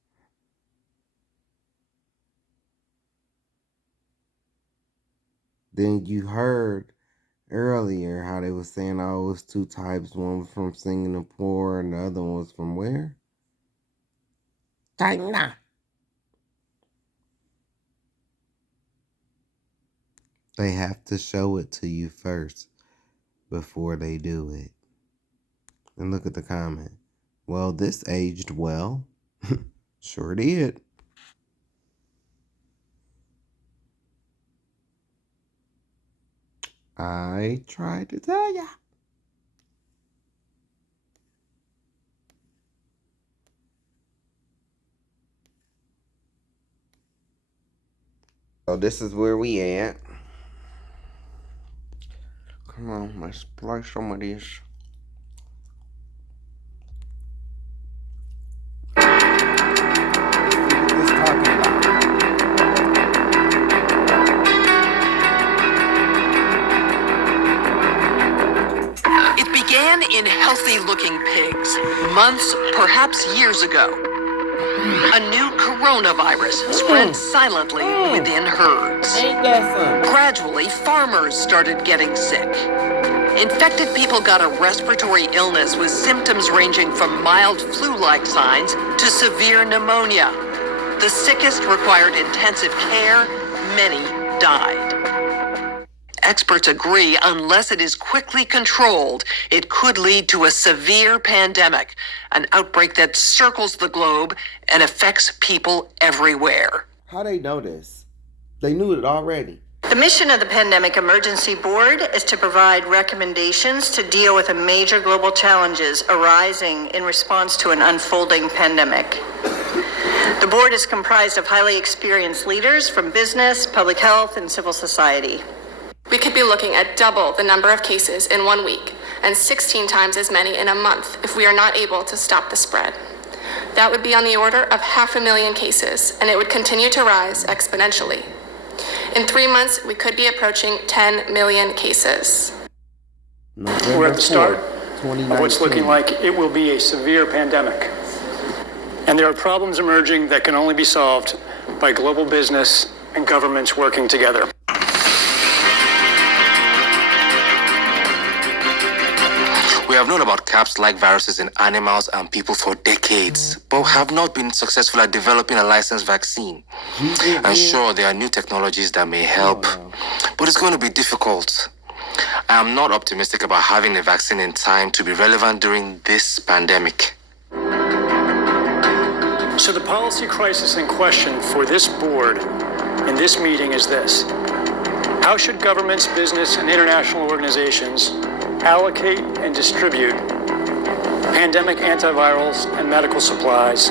Then you heard earlier how they were saying, oh, it's 2 types. One was from Singapore and the other one was from where? China. They have to show it to you first before they do it. And look at the comment. Well, this aged well. Sure did. I tried to tell ya. So this is where we at. Come on, let's play some of this. It began in healthy-looking pigs, months, perhaps years ago. A new coronavirus spread silently within herds. Gradually, farmers started getting sick. Infected people got a respiratory illness with symptoms ranging from mild flu-like signs to severe pneumonia. The sickest required intensive care. Many died. Experts agree, unless it is quickly controlled, it could lead to a severe pandemic, an outbreak that circles the globe and affects people everywhere. How they know this? They knew it already. The mission of the Pandemic Emergency Board is to provide recommendations to deal with the major global challenges arising in response to an unfolding pandemic. The board is comprised of highly experienced leaders from business, public health, and civil society. We could be looking at double the number of cases in 1 week and 16 times as many in a month if we are not able to stop the spread. That would be on the order of 500,000 cases, and it would continue to rise exponentially. In 3 months, we could be approaching 10 million cases. We're at the start of what's looking like it will be a severe pandemic. And there are problems emerging that can only be solved by global business and governments working together. We have known about CAPS-like viruses in animals and people for decades, but have not been successful at developing a licensed vaccine. And sure, there are new technologies that may help, but it's going to be difficult. I am not optimistic about having a vaccine in time to be relevant during this pandemic. So the policy crisis in question for this board in this meeting is this. How should governments, business, and international organizations allocate and distribute pandemic antivirals and medical supplies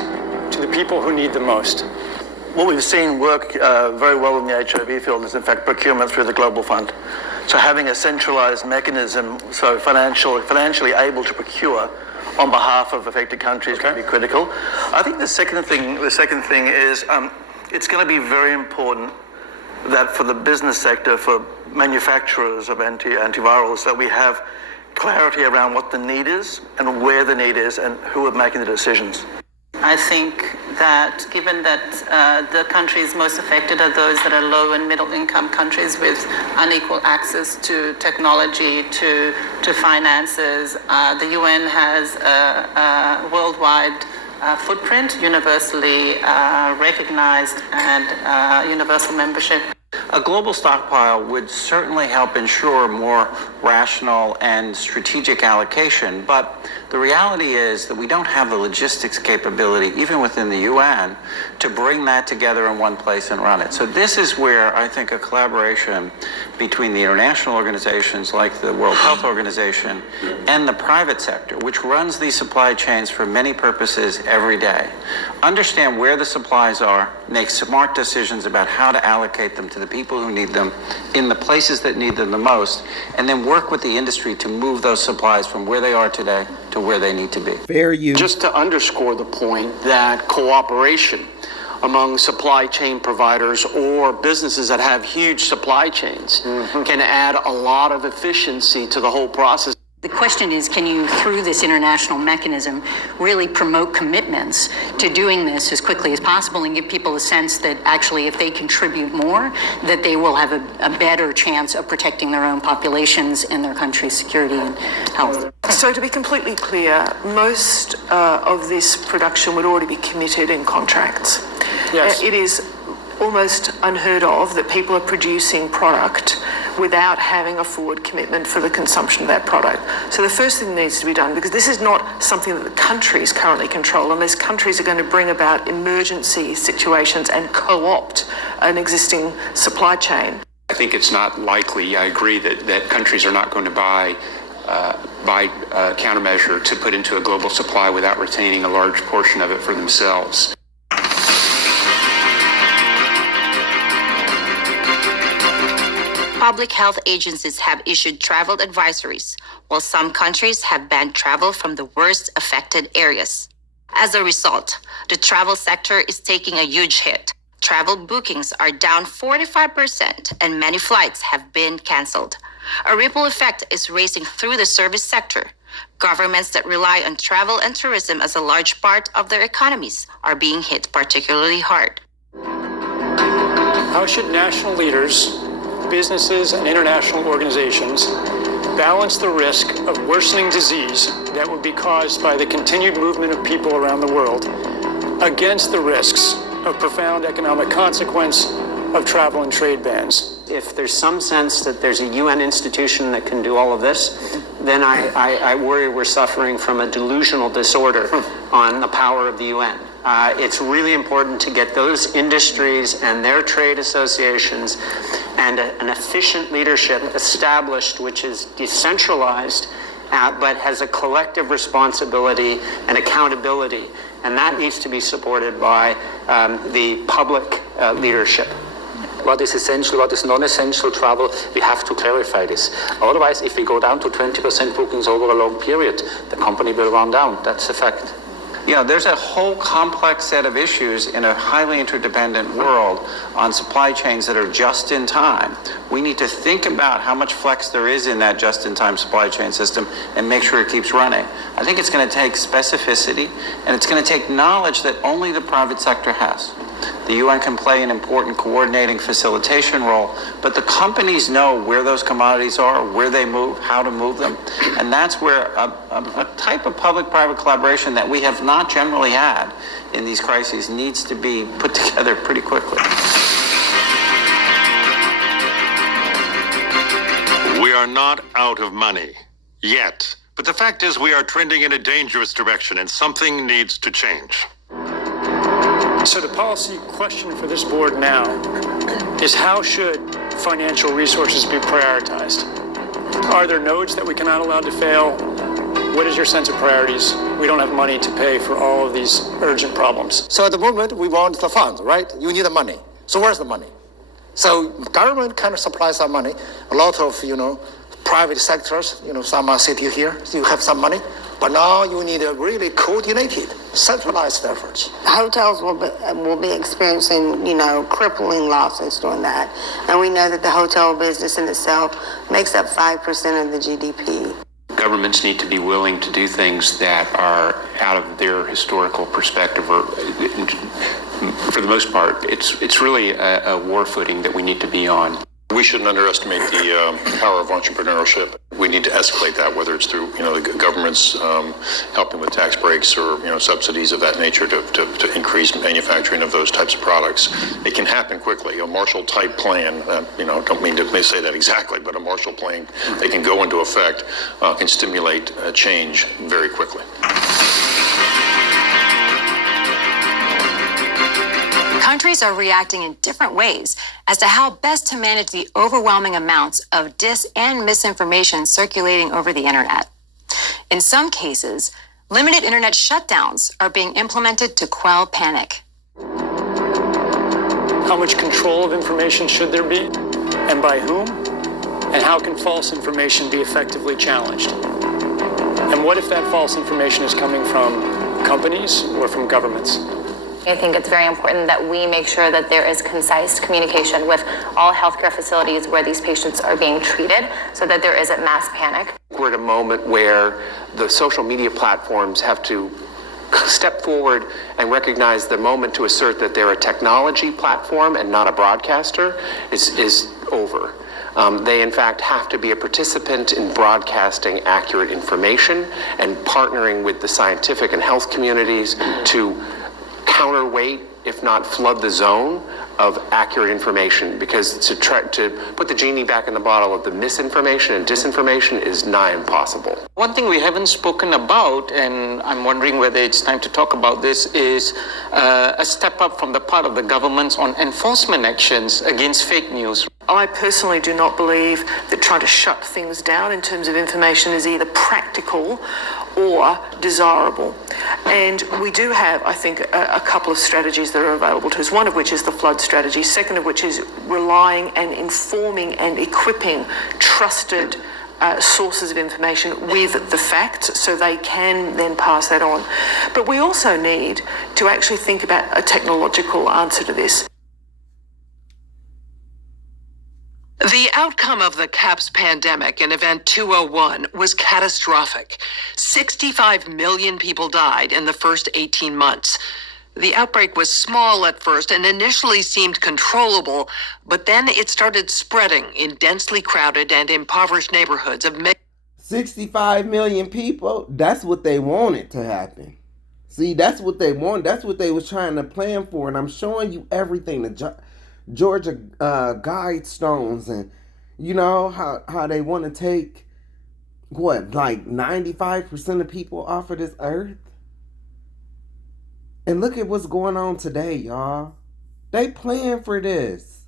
to the people who need the most? What we've seen work very well in the HIV field is, in fact, procurement through the Global Fund. So having a centralized mechanism, so financially able to procure on behalf of affected countries can be critical. I think the second thing is it's going to be very important that for the business sector, for manufacturers of antivirals, that we have clarity around what the need is and where the need is and who are making the decisions. I think that given that the countries most affected are those that are low and middle income countries with unequal access to technology, to finances, the UN has a worldwide footprint, universally recognized, and universal membership. A global stockpile would certainly help ensure more rational and strategic allocation, but the reality is that we don't have the logistics capability, even within the UN, to bring that together in one place and run it. So this is where I think a collaboration between the international organizations like the World Health Organization and the private sector, which runs these supply chains for many purposes every day, understand where the supplies are, make smart decisions about how to allocate them to the people who need them in the places that need them the most, and then work with the industry to move those supplies from where they are today to where they need to be. Fair use. Just to underscore the point that cooperation among supply chain providers or businesses that have huge supply chains can add a lot of efficiency to the whole process. The question is, can you, through this international mechanism, really promote commitments to doing this as quickly as possible and give people a sense that actually if they contribute more, that they will have a better chance of protecting their own populations and their country's security and health? So to be completely clear, most of this production would already be committed in contracts. Yes. It is almost unheard of that people are producing product without having a forward commitment for the consumption of that product. So the first thing that needs to be done, because this is not something that the countries currently control, unless countries are going to bring about emergency situations and co-opt an existing supply chain. I think it's not likely, I agree, that countries are not going to buy countermeasure to put into a global supply without retaining a large portion of it for themselves. Public health agencies have issued travel advisories, while some countries have banned travel from the worst affected areas. As a result, the travel sector is taking a huge hit. Travel bookings are down 45%, and many flights have been canceled. A ripple effect is racing through the service sector. Governments that rely on travel and tourism as a large part of their economies are being hit particularly hard. How should national leaders, businesses, and international organizations balance the risk of worsening disease that would be caused by the continued movement of people around the world against the risks of profound economic consequence of travel and trade bans? If there's some sense that there's a UN institution that can do all of this, then I worry we're suffering from a delusional disorder on the power of the UN. It's really important to get those industries and their trade associations and an efficient leadership established, which is decentralized, but has a collective responsibility and accountability. And that needs to be supported by the public leadership. What is essential, what is non-essential travel, we have to clarify this. Otherwise, if we go down to 20% bookings over a long period, the company will run down. That's a fact. Yeah, there's a whole complex set of issues in a highly interdependent world on supply chains that are just in time. We need to think about how much flex there is in that just-in-time supply chain system and make sure it keeps running. I think it's going to take specificity, and it's going to take knowledge that only the private sector has. The UN can play an important coordinating facilitation role, but the companies know where those commodities are, where they move, how to move them, and that's where a type of public-private collaboration that we have not generally had in these crises needs to be put together pretty quickly. We are not out of money yet, but the fact is we are trending in a dangerous direction and something needs to change. So the policy question for this board now is how should financial resources be prioritized? Are there nodes that we cannot allow to fail? What is your sense of priorities? We don't have money to pay for all of these urgent problems. So at the moment, we want the funds, right? You need the money. So where's the money? So government kind of supplies some money. A lot of, private sectors, some are sitting here, so you have some money. But now you need a really coordinated, centralized efforts. Hotels will be experiencing, crippling losses doing that. And we know that the hotel business in itself makes up 5% of the GDP. Governments need to be willing to do things that are out of their historical perspective, or for the most part, it's really a war footing that we need to be on. We shouldn't underestimate the power of entrepreneurship. We need to escalate that, whether it's through, the government's helping with tax breaks or, subsidies of that nature to increase manufacturing of those types of products. It can happen quickly. A Marshall-type plan, don't mean to say that exactly, but a Marshall plan that can go into effect can stimulate change very quickly. Countries are reacting in different ways as to how best to manage the overwhelming amounts of dis and misinformation circulating over the internet. In some cases, limited internet shutdowns are being implemented to quell panic. How much control of information should there be, and by whom? And how can false information be effectively challenged? And what if that false information is coming from companies or from governments? I think it's very important that we make sure that there is concise communication with all healthcare facilities where these patients are being treated so that there isn't mass panic. We're at a moment where the social media platforms have to step forward and recognize the moment to assert that they're a technology platform and not a broadcaster is over. They, in fact, have to be a participant in broadcasting accurate information and partnering with the scientific and health communities to counterweight, if not flood the zone of accurate information, because to try to put the genie back in the bottle of the misinformation and disinformation is nigh impossible. One thing we haven't spoken about, and I'm wondering whether it's time to talk about this, is a step up from the part of the governments on enforcement actions against fake news. I personally do not believe that trying to shut things down in terms of information is either practical or desirable. And we do have, I think, a couple of strategies that are available to us, one of which is the flood strategy, second of which is relying and informing and equipping trusted sources of information with the facts so they can then pass that on. But we also need to actually think about a technological answer to this. The outcome of the CAPS pandemic in Event 201 was catastrophic. 65 million people died in the first 18 months. The outbreak was small at first and initially seemed controllable, but then it started spreading in densely crowded and impoverished neighborhoods of 65 million people, that's what they wanted to happen. See, that's what they want. That's what they was trying to plan for. And I'm showing you everything, the Georgia Guidestones, and how they want to take, like 95% of people off of this earth. And look at what's going on today, y'all. They plan for this.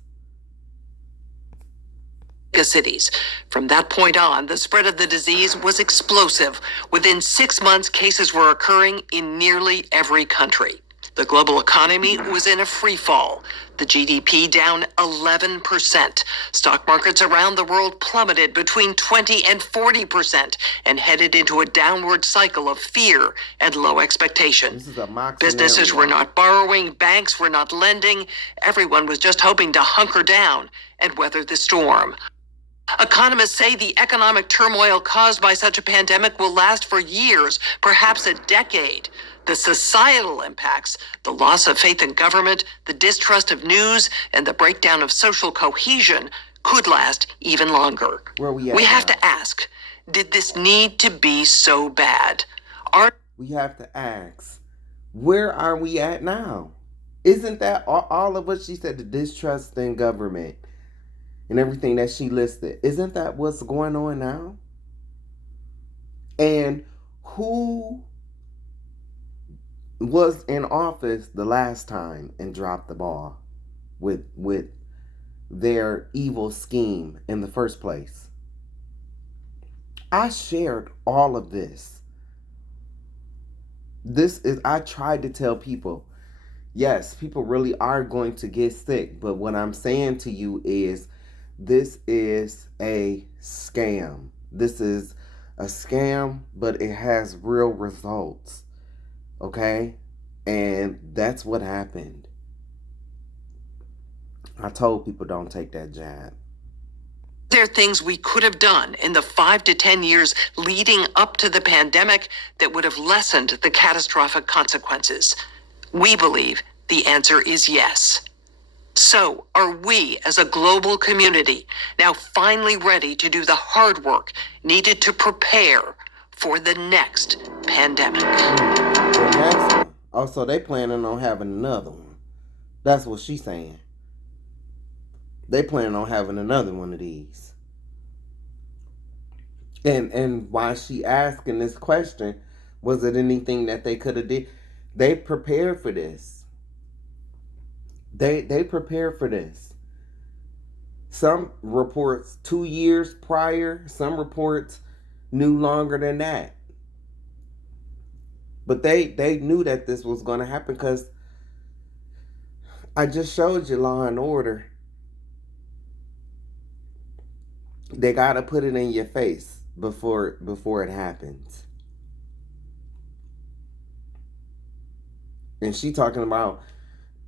Cities. From that point on, the spread of the disease was explosive. Within 6 months, cases were occurring in nearly every country. The global economy was in a free fall. The GDP down 11%. Stock markets around the world plummeted between 20 and 40% and headed into a downward cycle of fear and low expectation. This is a mock Businesses scenario. were not borrowing, banks were not lending. Everyone was just hoping to hunker down and weather the storm. Economists say the economic turmoil caused by such a pandemic will last for years, perhaps a decade. The societal impacts, the loss of faith in government, the distrust of news, and the breakdown of social cohesion could last even longer. We have to ask, did this need to be so bad? We have to ask, where are we at now? Isn't that all of what she said, the distrust in government and everything that she listed? Isn't that what's going on now? And who was in office the last time and dropped the ball with their evil scheme in the first place? I shared all of this. I tried to tell people, yes, people really are going to get sick, but what I'm saying to you is this is a scam. This is a scam, but it has real results. Okay? And that's what happened. I told people don't take that jab. There are things we could have done in the 5 to 10 years leading up to the pandemic that would have lessened the catastrophic consequences. We believe the answer is yes. So, are we as a global community now finally ready to do the hard work needed to prepare for the next pandemic? The next one. Oh, so they planning on having another one. That's what she's saying. They planning on having another one of these. And why she asking this question, was it anything that they could have did? They prepared for this. They prepared for this. Some reports 2 years prior, some reports knew longer than that. But they knew that this was going to happen because I just showed you Law and Order. They got to put it in your face before it happens. And she talking about,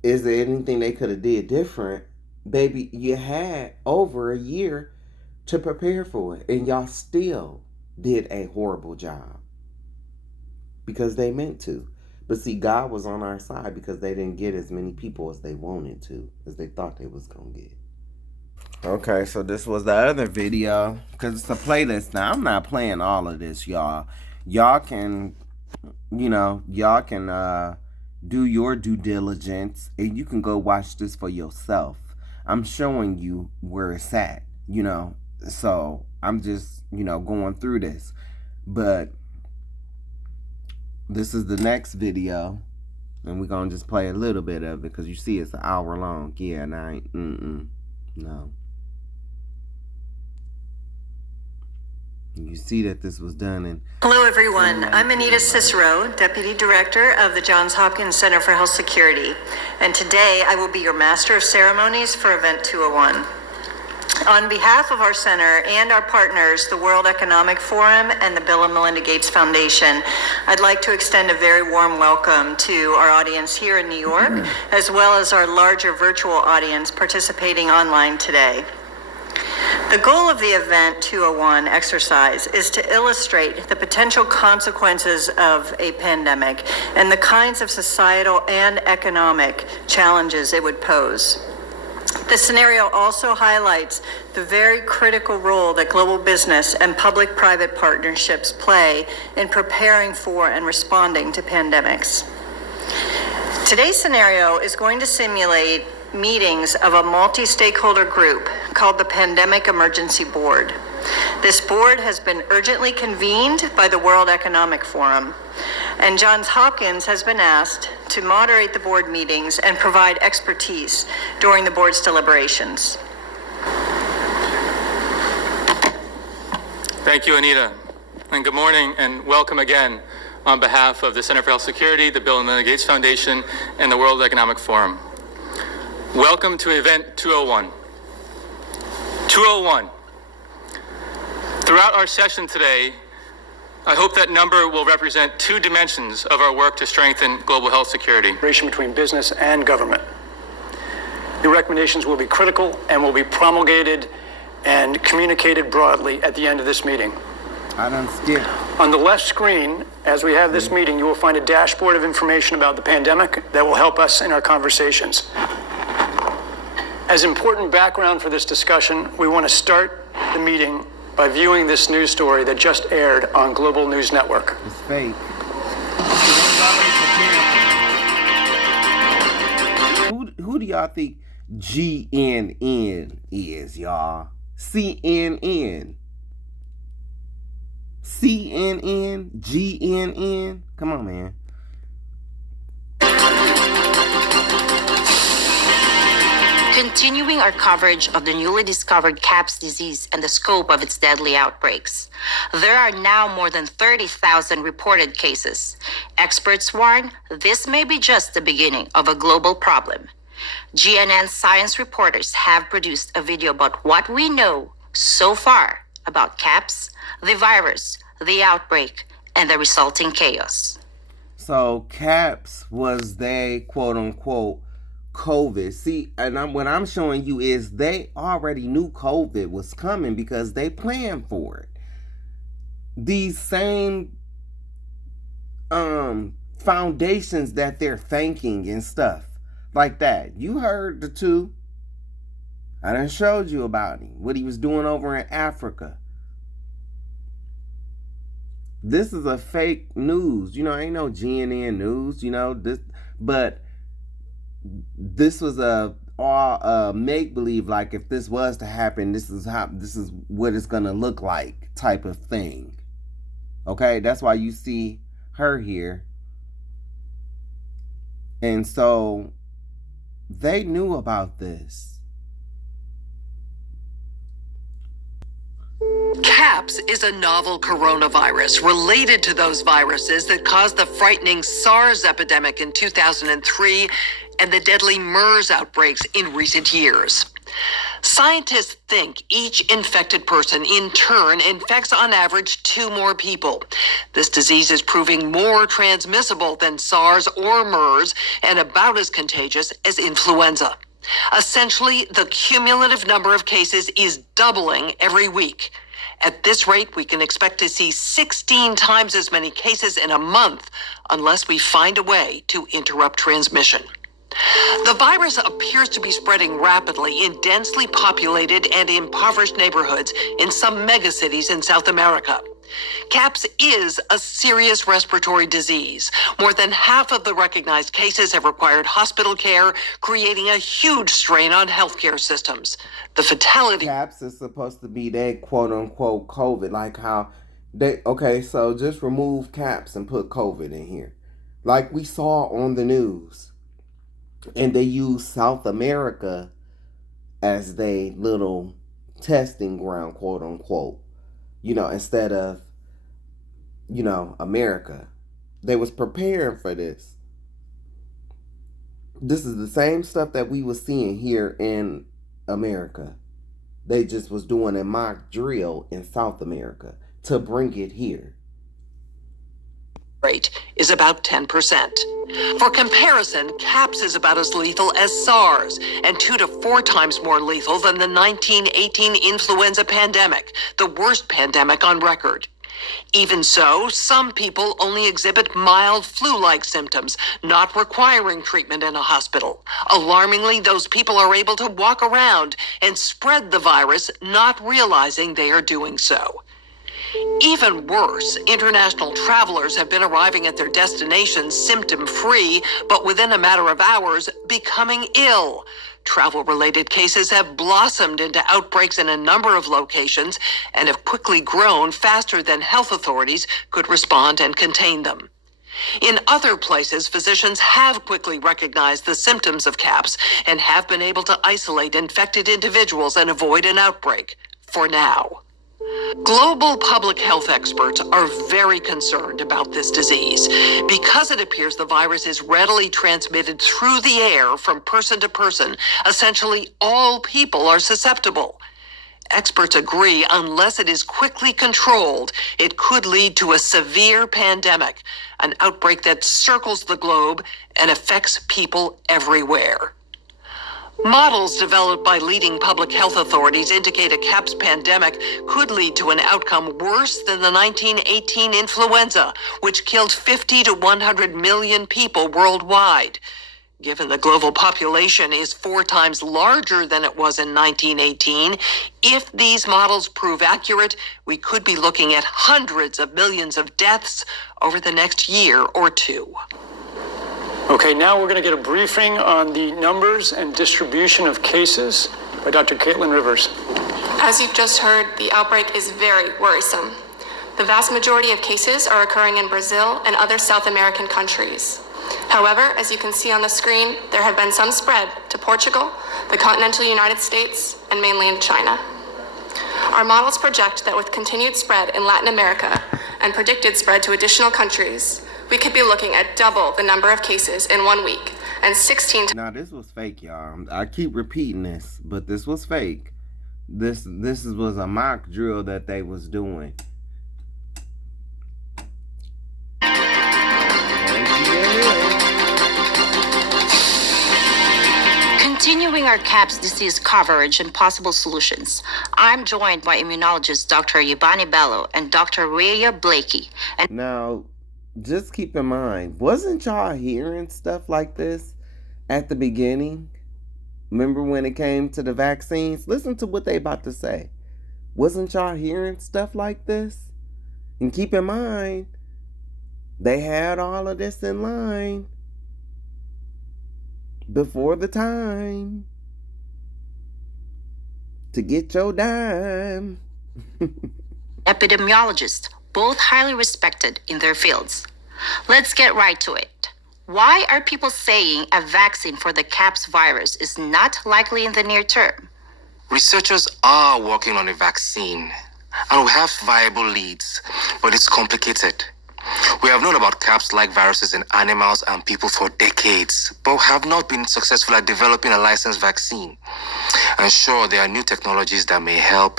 is there anything they could have did different? Baby, you had over a year to prepare for it. And y'all still did a horrible job. Because they meant to. But see, God was on our side because they didn't get as many people as they wanted to. As they thought they was going to get. Okay, so this was the other video. Because it's a playlist. Now, I'm not playing all of this, y'all. Y'all can, do your due diligence, and you can go watch this for yourself. I'm showing you where it's at, so I'm just, going through this. But this is the next video, and we're going to just play a little bit of it, because you see it's an hour long. Yeah, and I ain't, no. You see that this was done in... Hello, everyone. I'm Anita Cicero, Deputy Director of the Johns Hopkins Center for Health Security, and today I will be your Master of Ceremonies for Event 201. On behalf of our center and our partners, the World Economic Forum and the Bill and Melinda Gates Foundation, I'd like to extend a very warm welcome to our audience here in New York, as well as our larger virtual audience participating online today. The goal of the Event 201 exercise is to illustrate the potential consequences of a pandemic and the kinds of societal and economic challenges it would pose. The scenario also highlights the very critical role that global business and public-private partnerships play in preparing for and responding to pandemics. Today's scenario is going to simulate meetings of a multi-stakeholder group called the Pandemic Emergency Board. This board has been urgently convened by the World Economic Forum, and Johns Hopkins has been asked to moderate the board meetings and provide expertise during the board's deliberations. Thank you, Anita, and good morning and welcome again on behalf of the Center for Health Security, the Bill and Melinda Gates Foundation, and the World Economic Forum. Welcome to Event 201. 201. Throughout our session today, I hope that number will represent two dimensions of our work to strengthen global health security. Between business and government. The recommendations will be critical and will be promulgated and communicated broadly at the end of this meeting. I done skipped. On the left screen, as we have this meeting, you will find a dashboard of information about the pandemic that will help us in our conversations. As important background for this discussion, we want to start the meeting by viewing this news story that just aired on Global News Network. It's fake. Who do y'all think GNN is, y'all? CNN. CNN? GNN? Come on, man. Continuing our coverage of the newly discovered CAPS disease and the scope of its deadly outbreaks, there are now more than 30,000 reported cases. Experts warn this may be just the beginning of a global problem. GNN science reporters have produced a video about what we know so far about CAPS, the virus, the outbreak, and the resulting chaos. So CAPS was they quote unquote COVID. See, and what I'm showing you is they already knew COVID was coming because they planned for it. These same foundations that they're thanking and stuff like that. You heard the two. I done showed you about him, what he was doing over in Africa. This is a fake news. You know, ain't no GNN news, you know, this, but this was all make-believe, like if this was to happen, this is what it's gonna look like type of thing. Okay, that's why you see her here. And so they knew about this. CAPS is a novel coronavirus related to those viruses that caused the frightening SARS epidemic in 2003 and the deadly MERS outbreaks in recent years. Scientists think each infected person in turn infects on average 2 more people. This disease is proving more transmissible than SARS or MERS and about as contagious as influenza. Essentially, the cumulative number of cases is doubling every week. At this rate, we can expect to see 16 times as many cases in a month unless we find a way to interrupt transmission. The virus appears to be spreading rapidly in densely populated and impoverished neighborhoods in some megacities in South America. CAPS is a serious respiratory disease. More than half of the recognized cases have required hospital care, creating a huge strain on healthcare systems. The fatality... CAPS is supposed to be that quote-unquote COVID, like how they... Okay, so just remove CAPS and put COVID in here. Like we saw on the news. And they use South America as their little testing ground, quote unquote. You know, instead of, you know, America. They was preparing for this. This is the same stuff that we was seeing here in America. They just was doing a mock drill in South America to bring it here. Rate is about 10%. For comparison, CAPS is about as lethal as SARS and 2 to 4 times more lethal than the 1918 influenza pandemic, the worst pandemic on record. Even so, some people only exhibit mild flu-like symptoms, not requiring treatment in a hospital. Alarmingly, those people are able to walk around and spread the virus, not realizing they are doing so. Even worse, international travelers have been arriving at their destinations symptom-free, but within a matter of hours, becoming ill. Travel-related cases have blossomed into outbreaks in a number of locations and have quickly grown faster than health authorities could respond and contain them. In other places, physicians have quickly recognized the symptoms of CAPS and have been able to isolate infected individuals and avoid an outbreak, for now. Global public health experts are very concerned about this disease because it appears the virus is readily transmitted through the air from person to person. Essentially, all people are susceptible. Experts agree unless it is quickly controlled, it could lead to a severe pandemic, an outbreak that circles the globe and affects people everywhere. Models developed by leading public health authorities indicate a CAPS pandemic could lead to an outcome worse than the 1918 influenza, which killed 50 to 100 million people worldwide. Given the global population is 4 times larger than it was in 1918, if these models prove accurate, we could be looking at hundreds of millions of deaths over the next year or two. Okay, now we're going to get a briefing on the numbers and distribution of cases by Dr. Caitlin Rivers. As you've just heard, the outbreak is very worrisome. The vast majority of cases are occurring in Brazil and other South American countries. However, as you can see on the screen, there have been some spread to Portugal, the continental United States, and mainland China. Our models project that with continued spread in Latin America and predicted spread to additional countries, we could be looking at double the number of cases in 1 week and 16 times. Now this was fake, y'all. I keep repeating this, but this was fake. This was a mock drill that they was doing. Continuing our CAPS disease coverage and possible solutions, I'm joined by immunologist Dr. Yabani Bello and Dr. Rhea Blakey. And now, just keep in mind, wasn't y'all hearing stuff like this at the beginning? Remember when it came to the vaccines? Listen to what they about to say. Wasn't y'all hearing stuff like this? And keep in mind, they had all of this in line before the time to get your dime. epidemiologists, both highly respected in their fields. Let's get right to it. Why are people saying a vaccine for the CAPS virus is not likely in the near term? Researchers are working on a vaccine, and we have viable leads, but it's complicated. We have known about CAPS-like viruses in animals and people for decades, but have not been successful at developing a licensed vaccine. And sure, there are new technologies that may help,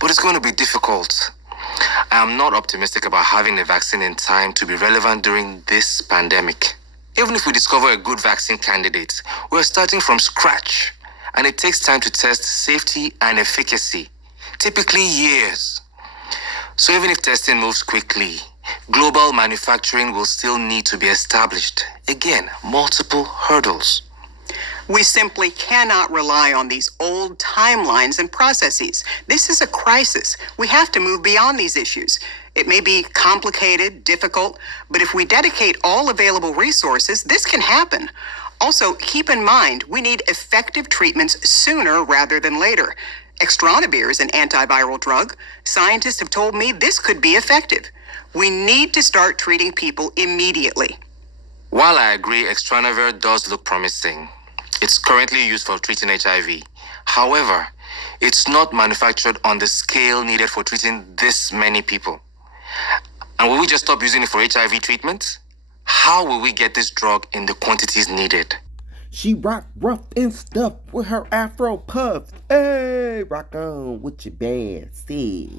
but it's going to be difficult. I am not optimistic about having a vaccine in time to be relevant during this pandemic. Even if we discover a good vaccine candidate, we're starting from scratch, and it takes time to test safety and efficacy, typically years. So even if testing moves quickly, global manufacturing will still need to be established. Again, multiple hurdles. We simply cannot rely on these old timelines and processes. This is a crisis. We have to move beyond these issues. It may be complicated, difficult, but if we dedicate all available resources, this can happen. Also, keep in mind, we need effective treatments sooner rather than later. Extranavir is an antiviral drug. Scientists have told me this could be effective. We need to start treating people immediately. While I agree Extranavir does look promising, it's currently used for treating HIV. However, it's not manufactured on the scale needed for treating this many people. And will we just stop using it for HIV treatment? How will we get this drug in the quantities needed? She rock rough and stuff with her afro puffs. Hey, rock on with your bad self.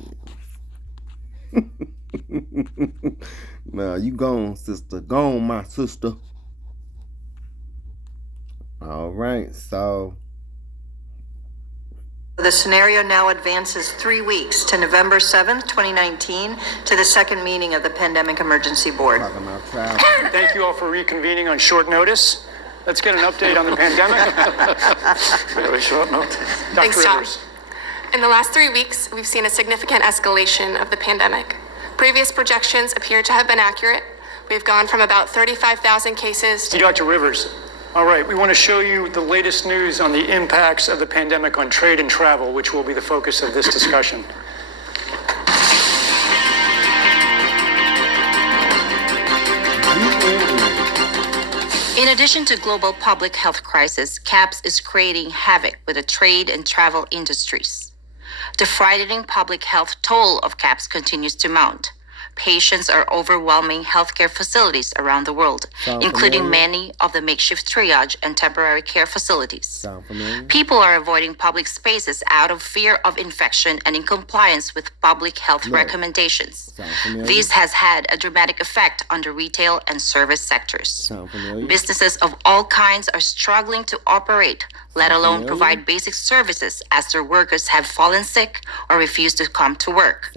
Nah, you gone, sister. Gone, my sister. All right, so the scenario now advances 3 weeks to November 7th, 2019, to the second meeting of the Pandemic Emergency Board. Thank you all for reconvening on short notice. Let's get an update on the pandemic. Very short notice. Thanks, John. In the last 3 weeks, we've seen a significant escalation of the pandemic. Previous projections appear to have been accurate. We've gone from about 35,000 cases to... Dr. Rivers. All right, we want to show you the latest news on the impacts of the pandemic on trade and travel, which will be the focus of this discussion. In addition to global public health crisis, CAPS is creating havoc with the trade and travel industries. The frightening public health toll of CAPS continues to mount. Patients are overwhelming healthcare facilities around the world, including many of the makeshift triage and temporary care facilities. People are avoiding public spaces out of fear of infection and in compliance with public health recommendations. This has had a dramatic effect on the retail and service sectors. Businesses of all kinds are struggling to operate, let alone provide basic services as their workers have fallen sick or refused to come to work.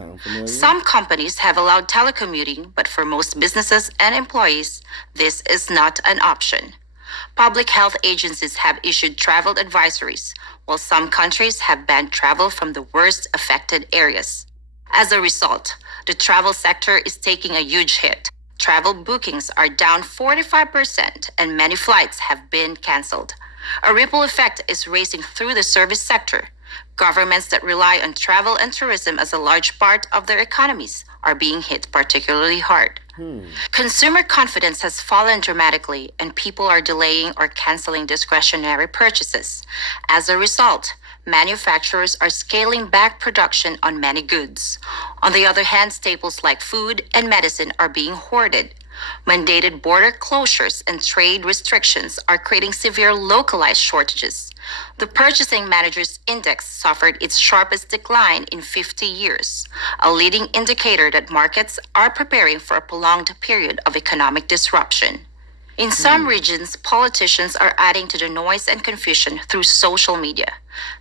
Some companies have allowed telecommuting, but for most businesses and employees, this is not an option. Public health agencies have issued travel advisories, while some countries have banned travel from the worst affected areas. As a result, the travel sector is taking a huge hit. Travel bookings are down 45%, and many flights have been canceled. A ripple effect is racing through the service sector. Governments that rely on travel and tourism as a large part of their economies are being hit particularly hard. Consumer confidence has fallen dramatically, and people are delaying or canceling discretionary purchases. As a result, manufacturers are scaling back production on many goods. On the other hand, staples like food and medicine are being hoarded. Mandated border closures and trade restrictions are creating severe localized shortages. The Purchasing Managers Index suffered its sharpest decline in 50 years, a leading indicator that markets are preparing for a prolonged period of economic disruption. In some regions, politicians are adding to the noise and confusion through social media.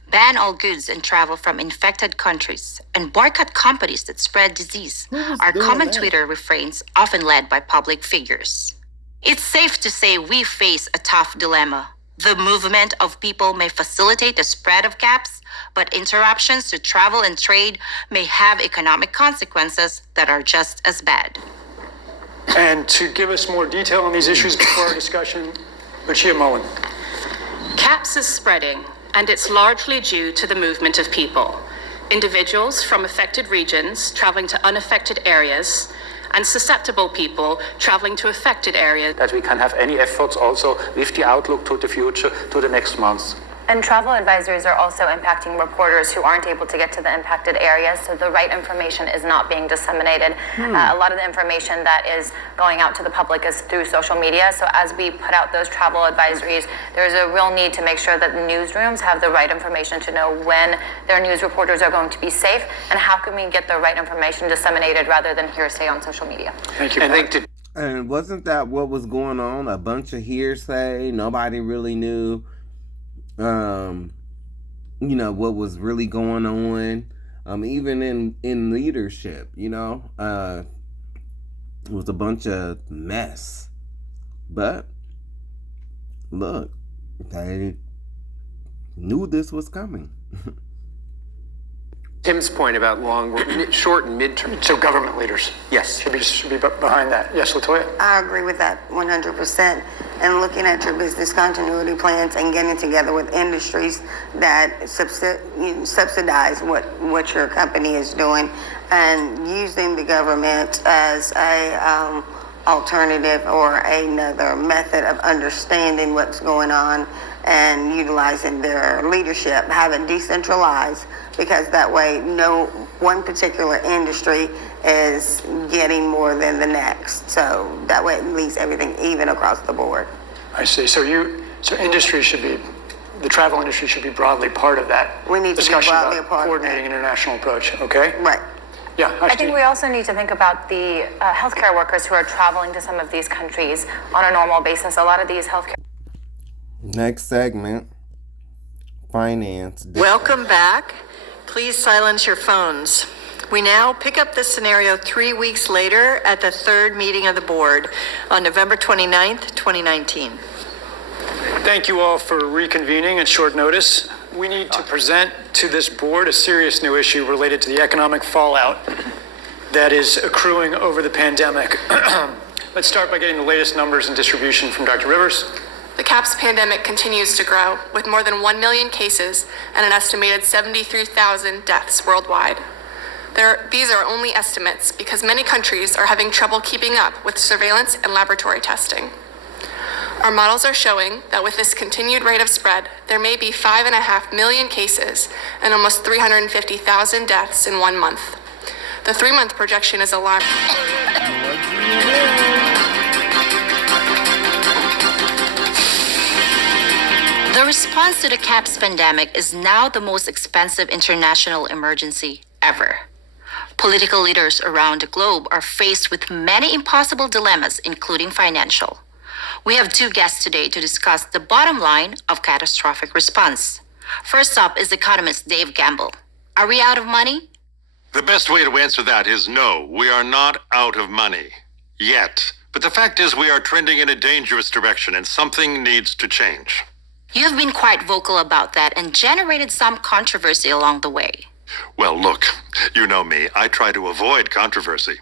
Ban all goods and travel from infected countries, and boycott companies that spread disease are common Twitter refrains often led by public figures. It's safe to say we face a tough dilemma. The movement of people may facilitate the spread of gaps, but interruptions to travel and trade may have economic consequences that are just as bad. And to give us more detail on these issues before our discussion, Lucia Mullen. CAPS is spreading, and it's largely due to the movement of people. Individuals from affected regions traveling to unaffected areas, and susceptible people traveling to affected areas. That we can have any efforts also with the outlook to the future, to the next months. And travel advisories are also impacting reporters who aren't able to get to the impacted areas, so the right information is not being disseminated. A lot of the information that is going out to the public is through social media, so as we put out those travel advisories, there's a real need to make sure that the newsrooms have the right information to know when their news reporters are going to be safe, and how can we get the right information disseminated rather than hearsay on social media. Thank you. And wasn't that what was going on? A bunch of hearsay. Nobody really knew what was really going on, even in leadership, it was a bunch of mess. But look, they knew this was coming. Tim's point about short and midterm. So government leaders. Yes. Should be behind that. Yes, Latoya? I agree with that 100%. And looking at your business continuity plans and getting together with industries that subsidize what your company is doing, and using the government as a alternative or another method of understanding what's going on, and utilizing their leadership, have it decentralized, because that way no one particular industry is getting more than the next. So that way it leaves everything even across the board. I see. So industry should be, the travel industry should be broadly part of that. We need to be broadly a part of that. Coordinating international approach, okay? Right. Yeah. I think we also need to think about the healthcare workers who are traveling to some of these countries on a normal basis. A lot of these healthcare. Next segment, finance. Welcome back. Please silence your phones. We now pick up this scenario 3 weeks later at the third meeting of the board on November 29th, 2019. Thank you all for reconvening at short notice. We need to present to this board a serious new issue related to the economic fallout that is accruing over the pandemic. Let's start by getting the latest numbers and distribution from Dr. Rivers. The CAPS pandemic continues to grow, with more than 1 million cases and an estimated 73,000 deaths worldwide. These are only estimates because many countries are having trouble keeping up with surveillance and laboratory testing. Our models are showing that with this continued rate of spread, there may be 5.5 million cases and almost 350,000 deaths in 1 month. The 3-month projection is alarming. The response to the CAPS pandemic is now the most expensive international emergency ever. Political leaders around the globe are faced with many impossible dilemmas, including financial. We have two guests today to discuss the bottom line of catastrophic response. First up is economist Dave Gamble. Are we out of money? The best way to answer that is no, we are not out of money. Yet. But the fact is we are trending in a dangerous direction and something needs to change. You have been quite vocal about that and generated some controversy along the way. Well, look, you know me. I try to avoid controversy.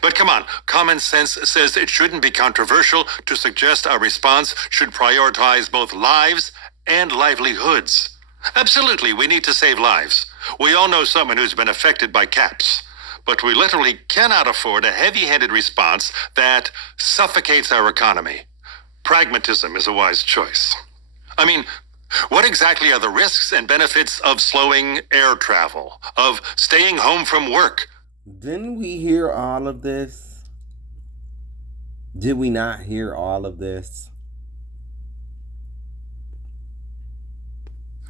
But come on, common sense says it shouldn't be controversial to suggest our response should prioritize both lives and livelihoods. Absolutely, we need to save lives. We all know someone who's been affected by CAPS. But we literally cannot afford a heavy-handed response that suffocates our economy. Pragmatism is a wise choice. I mean, what exactly are the risks and benefits of slowing air travel, of staying home from work? Didn't we hear all of this? Did we not hear all of this?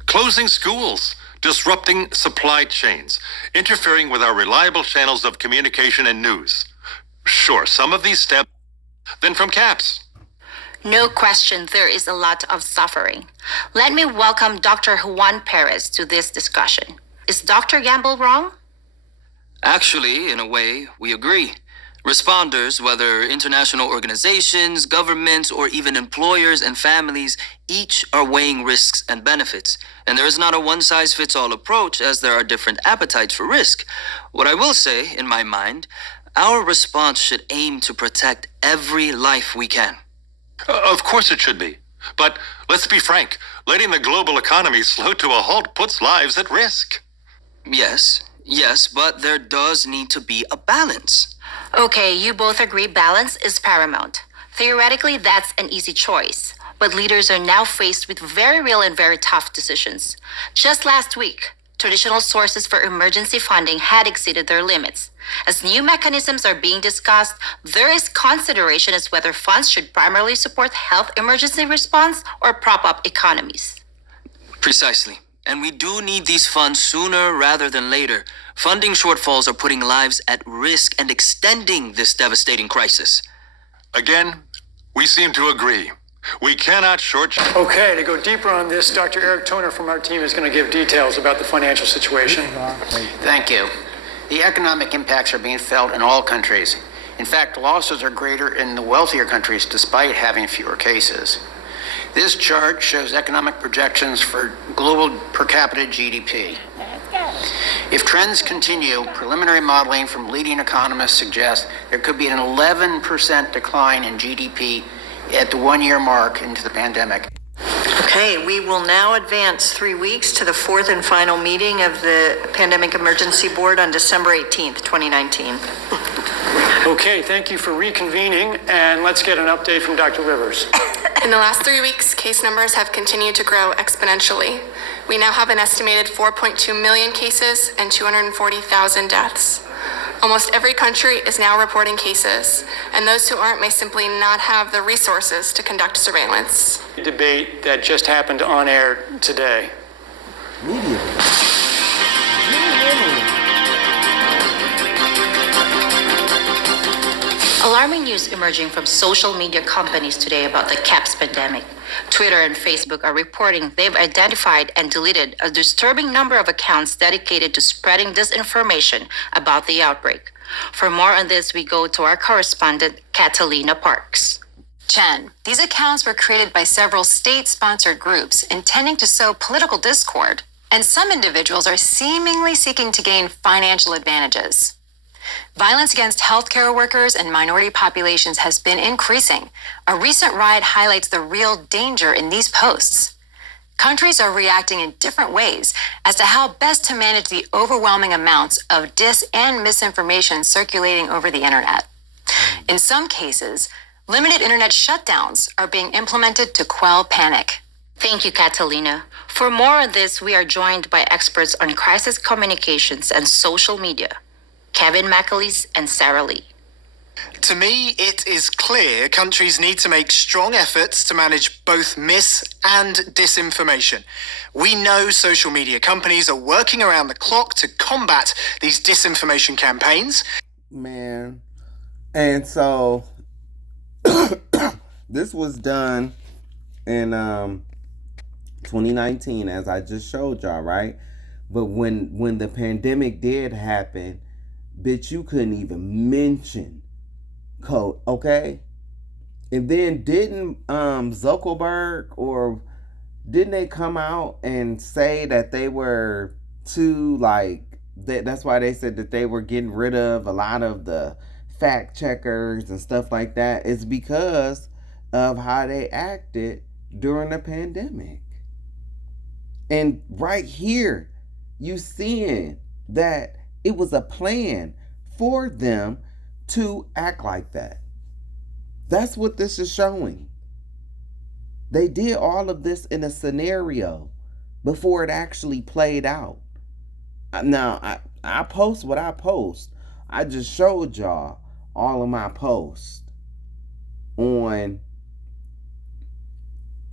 Closing schools, disrupting supply chains, interfering with our reliable channels of communication and news. Sure, some of these steps, then from CAPS. No question, there is a lot of suffering. Let me welcome Dr. Juan Perez to this discussion. Is Dr. Gamble wrong? Actually, in a way, we agree. Responders, whether international organizations, governments, or even employers and families, each are weighing risks and benefits. And there is not a one-size-fits-all approach, as there are different appetites for risk. What I will say, in my mind, our response should aim to protect every life we can. Of course it should be. But let's be frank, letting the global economy slow to a halt puts lives at risk. Yes, but there does need to be a balance. Okay, you both agree balance is paramount. Theoretically, that's an easy choice. But leaders are now faced with very real and very tough decisions. Just last week, traditional sources for emergency funding had exceeded their limits. As new mechanisms are being discussed, there is consideration as whether funds should primarily support health emergency response or prop up economies. Precisely. And we do need these funds sooner rather than later. Funding shortfalls are putting lives at risk and extending this devastating crisis. Again, we seem to agree. We cannot shortchange. Okay, to go deeper on this, Dr. Eric Toner from our team is going to give details about the financial situation. Thank you. The economic impacts are being felt in all countries. In fact, losses are greater in the wealthier countries despite having fewer cases. This chart shows economic projections for global per capita GDP. If trends continue, preliminary modeling from leading economists suggests there could be an 11% decline in GDP at the one-year mark into the pandemic. Okay, we will now advance 3 weeks to the fourth and final meeting of the Pandemic Emergency Board on December 18th, 2019. Okay, thank you for reconvening, and let's get an update from Dr. Rivers. In the last 3 weeks, case numbers have continued to grow exponentially. We now have an estimated 4.2 million cases and 240,000 deaths. Almost every country is now reporting cases, and those who aren't may simply not have the resources to conduct surveillance. Debate that just happened on air today. Alarming news emerging from social media companies today about the CAPS pandemic. Twitter and Facebook are reporting they've identified and deleted a disturbing number of accounts dedicated to spreading disinformation about the outbreak. For more on this, we go to our correspondent, Catalina Parks. Chen, these accounts were created by several state-sponsored groups intending to sow political discord, and some individuals are seemingly seeking to gain financial advantages. Violence against healthcare workers and minority populations has been increasing. A recent riot highlights the real danger in these posts. Countries are reacting in different ways as to how best to manage the overwhelming amounts of dis and misinformation circulating over the internet. In some cases, limited internet shutdowns are being implemented to quell panic. Thank you, Catalina. For more on this, we are joined by experts on crisis communications and social media, Kevin McAleese and Sarah Lee. To me, it is clear countries need to make strong efforts to manage both mis- and disinformation. We know social media companies are working around the clock to combat these disinformation campaigns. Man. And so was done in 2019, as I just showed y'all, right? But when the pandemic did happen, bitch, you couldn't even mention code, okay? And then didn't Zuckerberg, or didn't they come out and say that they were too, like, that's why they said that they were getting rid of a lot of the fact checkers and stuff like that? It's because of how they acted during the pandemic. And right here, you seeing that it was a plan for them to act like that. That's what this is showing. They did all of this in a scenario before it actually played out. Now, I post what I post. I just showed y'all all of my posts on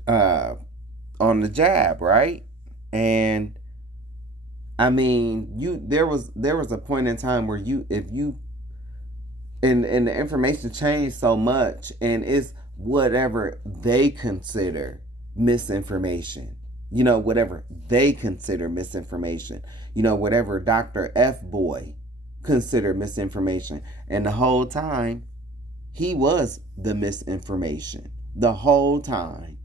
the jab, right? And I mean, there was a point in time where and the information changed so much, and it's whatever they consider misinformation. You know, whatever they consider misinformation. You know, whatever Dr. FBoy considered misinformation. And the whole time, he was the misinformation. The whole time.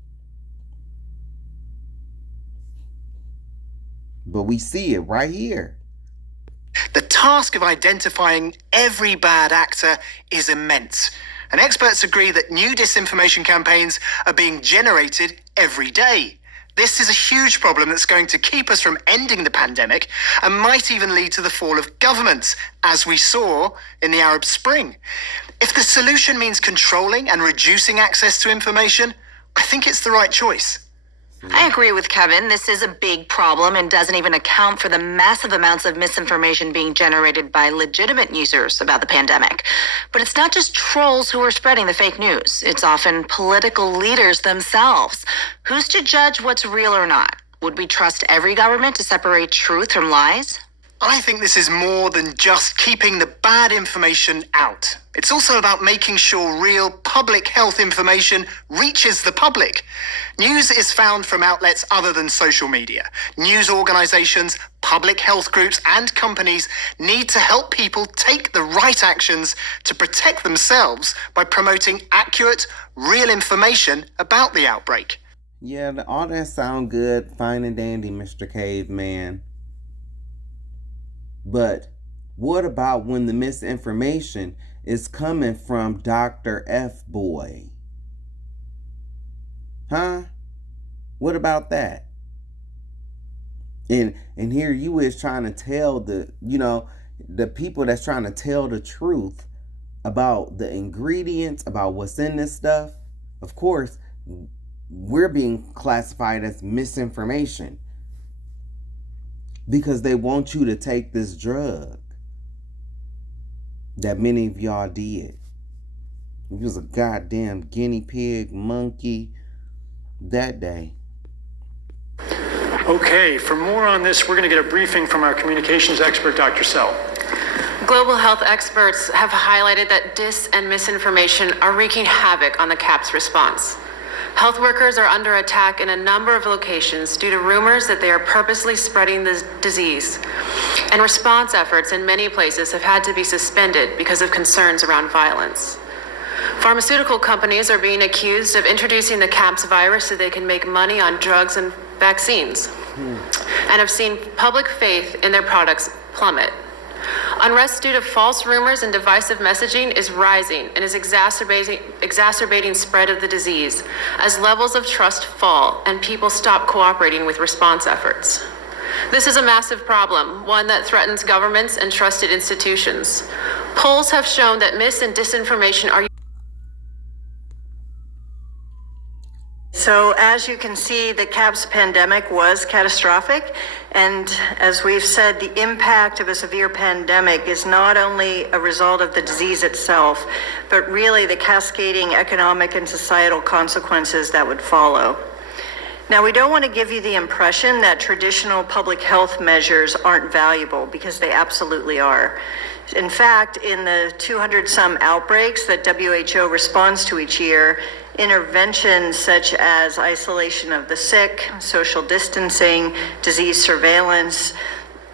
But we see it right here. The task of identifying every bad actor is immense, and experts agree that new disinformation campaigns are being generated every day. This is a huge problem that's going to keep us from ending the pandemic and might even lead to the fall of governments, as we saw in the Arab Spring. If the solution means controlling and reducing access to information, I think it's the right choice. I agree with Kevin. This is a big problem and doesn't even account for the massive amounts of misinformation being generated by legitimate users about the pandemic. But it's not just trolls who are spreading the fake news. It's often political leaders themselves. Who's to judge what's real or not? Would we trust every government to separate truth from lies? I think this is more than just keeping the bad information out. It's also about making sure real public health information reaches the public. News is found from outlets other than social media. News organizations, public health groups, and companies need to help people take the right actions to protect themselves by promoting accurate, real information about the outbreak. Yeah, all that sound good, fine and dandy, Mr. Caveman. But what about when the misinformation is coming from Dr. FBoy? Huh? What about that? And here you is trying to tell the people that's trying to tell the truth about the ingredients, about what's in this stuff. Of course, we're being classified as misinformation, because they want you to take this drug that many of y'all did. It was a goddamn guinea pig monkey that day. Okay, for more on this, we're going to get a briefing from our communications expert, Dr. Sell. Global health experts have highlighted that dis and misinformation are wreaking havoc on the CAPS response. Health workers are under attack in a number of locations due to rumors that they are purposely spreading the disease. And response efforts in many places have had to be suspended because of concerns around violence. Pharmaceutical companies are being accused of introducing the CAPS virus so they can make money on drugs and vaccines, and have seen public faith in their products plummet. Unrest due to false rumors and divisive messaging is rising and is exacerbating spread of the disease as levels of trust fall and people stop cooperating with response efforts. This is a massive problem, one that threatens governments and trusted institutions. Polls have shown that mis and disinformation are... So as you can see, the CAPS pandemic was catastrophic. And as we've said, the impact of a severe pandemic is not only a result of the disease itself, but really the cascading economic and societal consequences that would follow. Now, we don't want to give you the impression that traditional public health measures aren't valuable, because they absolutely are. In fact, in the 200-some outbreaks that WHO responds to each year, interventions such as isolation of the sick, social distancing, disease surveillance,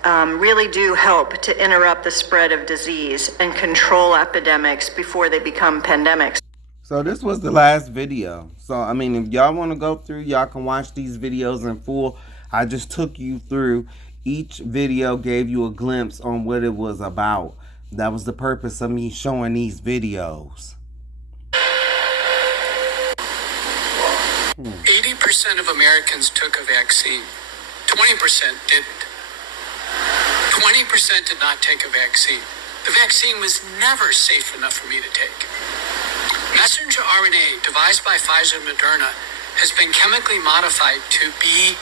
really do help to interrupt the spread of disease and control epidemics before they become pandemics. So this was the last video. So, I mean, if y'all want to go through, y'all can watch these videos in full. I just took you through. Each video gave you a glimpse on what it was about. That was the purpose of me showing these videos. 80% of Americans took a vaccine. 20% didn't. 20% did not take a vaccine. The vaccine was never safe enough for me to take. Messenger RNA, devised by Pfizer and Moderna, has been chemically modified to be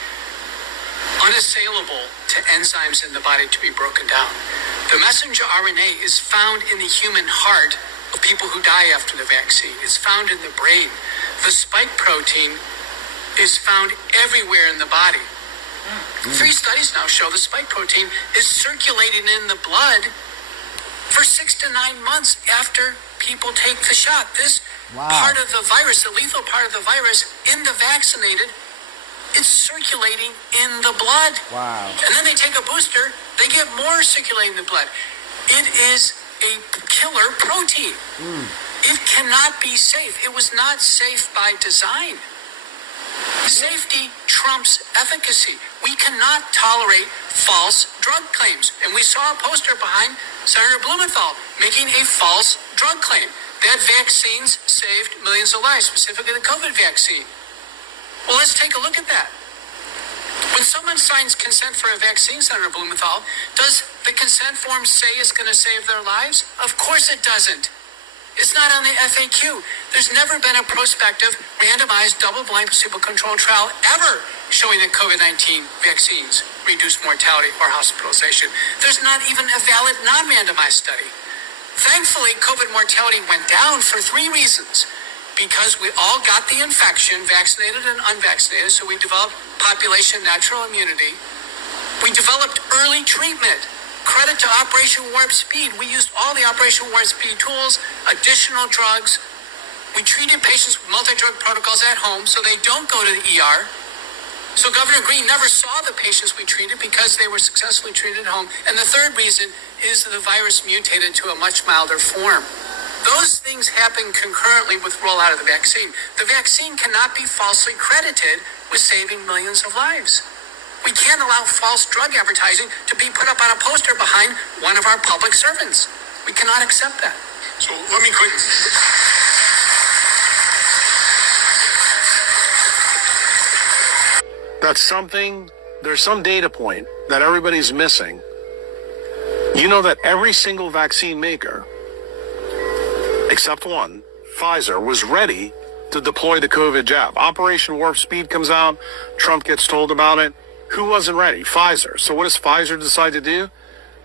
unassailable to enzymes in the body to be broken down. The messenger RNA is found in the human heart of people who die after the vaccine. It's found in the brain. The spike protein is found everywhere in the body. 3 studies now show the spike protein is circulating in the blood for 6 to 9 months after people take the shot. This part of the virus, the lethal part of the virus, in the vaccinated, it's circulating in the blood. Wow. And then they take a booster, they get more circulating in the blood. It is a killer protein. It cannot be safe. It was not safe by design. Safety trumps efficacy. We cannot tolerate false drug claims. And we saw a poster behind Senator Blumenthal making a false drug claim that vaccines saved millions of lives, specifically the COVID vaccine. Well, let's take a look at that. When someone signs consent for a vaccine, Senator Blumenthal, does the consent form say it's going to save their lives? Of course it doesn't. It's not on the FAQ. There's never been a prospective, randomized, double-blind, placebo-controlled trial ever showing that COVID-19 vaccines reduce mortality or hospitalization. There's not even a valid non-randomized study. Thankfully, COVID mortality went down for 3 reasons. Because we all got the infection, vaccinated and unvaccinated, so we developed population natural immunity. We developed early treatment. Credit to Operation Warp Speed. We used all the Operation Warp Speed tools, additional drugs. We treated patients with multi-drug protocols at home so they don't go to the ER. So Governor Green never saw the patients we treated because they were successfully treated at home. And the third reason is that the virus mutated to a much milder form. Those things happen concurrently with rollout of the vaccine. The vaccine cannot be falsely credited with saving millions of lives. We can't allow false drug advertising to be put up on a poster behind one of our public servants. We cannot accept that. So let me quickly... That's something, there's some data point that everybody's missing. You know that every single vaccine maker, except one, Pfizer, was ready to deploy the COVID jab. Operation Warp Speed comes out, Trump gets told about it. Who wasn't ready? Pfizer. So what does Pfizer decide to do?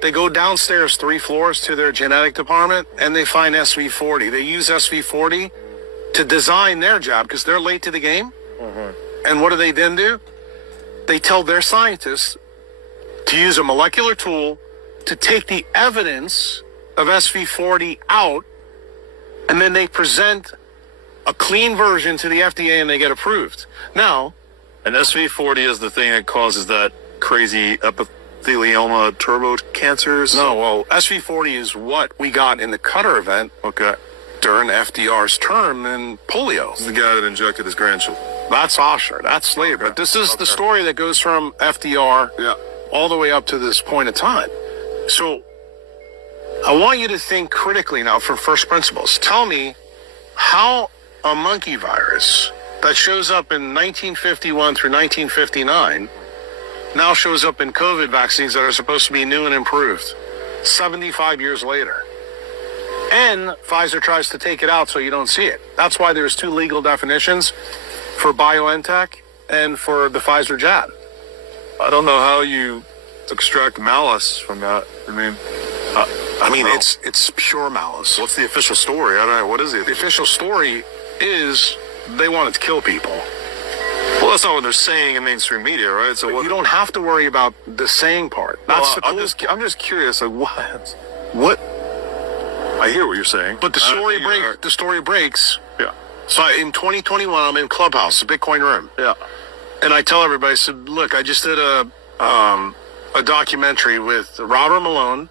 They go downstairs 3 floors to their genetic department and they find SV40. They use SV40 to design their jab because they're late to the game. And what do they then do? They tell their scientists to use a molecular tool to take the evidence of SV40 out, and then they present a clean version to the FDA and they get approved. Now, and SV40 is the thing that causes that crazy epithelioma turbo cancers? No, well, SV40 is what we got in the Qatar event during FDR's term in polio. The guy that injected his grandchildren. That's Osher. That's Slade. But this is the story that goes from FDR all the way up to this point in time. So I want you to think critically now from first principles. Tell me how a monkey virus that shows up in 1951 through 1959 now shows up in COVID vaccines that are supposed to be new and improved 75 years later. And Pfizer tries to take it out so you don't see it. That's why there's 2 legal definitions for BioNTech and for the Pfizer jab. I don't know how you extract malice from that. I mean, it's pure malice. What's the official story? I don't know. What is it? The official story is they wanted to kill people. Well, that's not what they're saying in mainstream media, right? So you don't have to worry about the saying part. That's I'm just curious. Like, what I hear what you're saying. But the story breaks. Yeah. So in 2021, I'm in Clubhouse, the Bitcoin room. Yeah. And I tell everybody, I said, look, I just did a documentary with Robert Malone,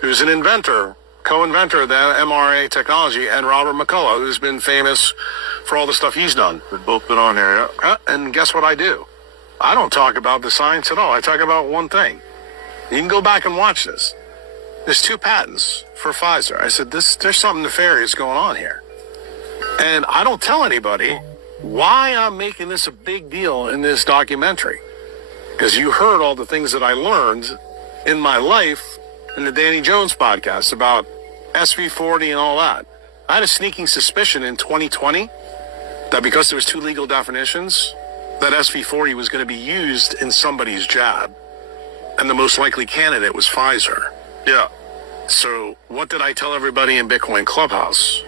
who's an inventor, co-inventor of the mRNA technology, and Robert McCullough, who's been famous for all the stuff he's done. We've both been on here, yeah. And guess what I do? I don't talk about the science at all. I talk about one thing. You can go back and watch this. There's 2 patents for Pfizer. I said, there's something nefarious going on here. And I don't tell anybody why I'm making this a big deal in this documentary. Because you heard all the things that I learned in my life in the Danny Jones podcast about SV40 and all that. I had a sneaking suspicion in 2020 that because there was 2 legal definitions, that SV40 was going to be used in somebody's jab. And the most likely candidate was Pfizer. Yeah. So what did I tell everybody in Bitcoin Clubhouse?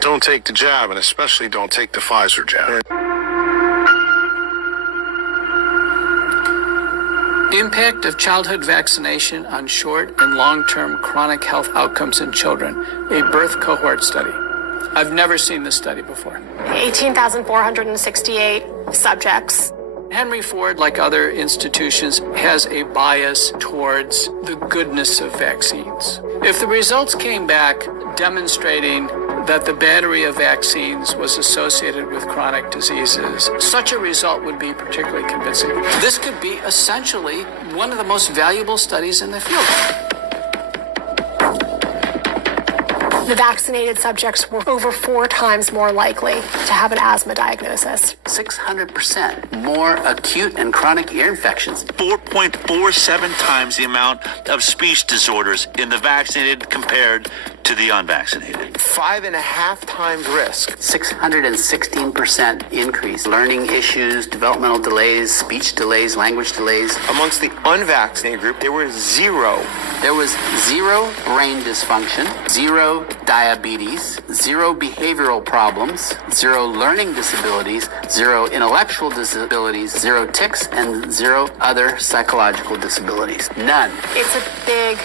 Don't take the jab, and especially don't take the Pfizer jab. Impact of childhood vaccination on short and long-term chronic health outcomes in children, a birth cohort study. I've never seen this study before. 18,468 subjects. Henry Ford, like other institutions, has a bias towards the goodness of vaccines. If the results came back demonstrating that the battery of vaccines was associated with chronic diseases, such a result would be particularly convincing. This could be essentially one of the most valuable studies in the field. The vaccinated subjects were over 4 times more likely to have an asthma diagnosis. 600% more acute and chronic ear infections. 4.47 times the amount of speech disorders in the vaccinated compared to the unvaccinated. 5.5 times risk. 616% increase. Learning issues, developmental delays, speech delays, language delays. Amongst the unvaccinated group, there was 0. There was 0 brain dysfunction, 0 diabetes, 0 behavioral problems, 0 learning disabilities, 0 intellectual disabilities, 0 tics, and 0 other psychological disabilities. None. It's a big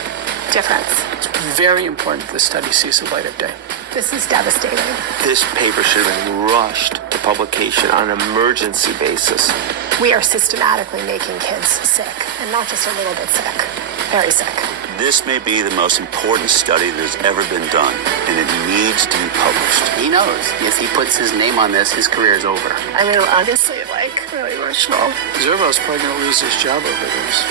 difference. It's very important that the study sees the light of day. This is devastating. This paper should have been rushed to publication on an emergency basis. We are systematically making kids sick, and not just a little bit sick, very sick. This may be the most important study that has ever been done, and it needs to be published. He knows if he puts his name on this, his career is over. I mean, honestly, really emotional. Zervo's probably going to lose his job over this.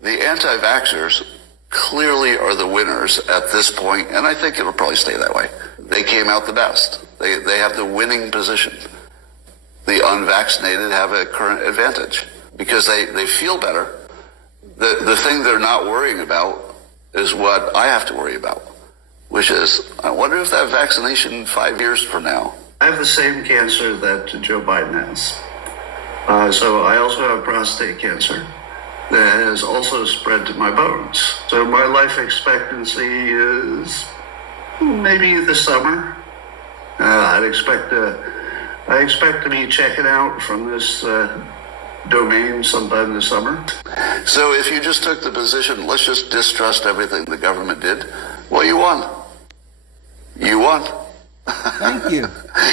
The anti-vaxxers clearly are the winners at this point, and I think it'll probably stay that way. They came out the best. They have the winning position. The unvaccinated have a current advantage because they feel better. The thing they're not worrying about is what I have to worry about, which is, I wonder if that vaccination 5 years from now. I have the same cancer that Joe Biden has. So I also have prostate cancer that has also spread to my bones. So my life expectancy is maybe this summer. I expect to be checking out from this domain sometime this summer. So if you just took the position, let's just distrust everything the government did, well, you won. You won. Thank you.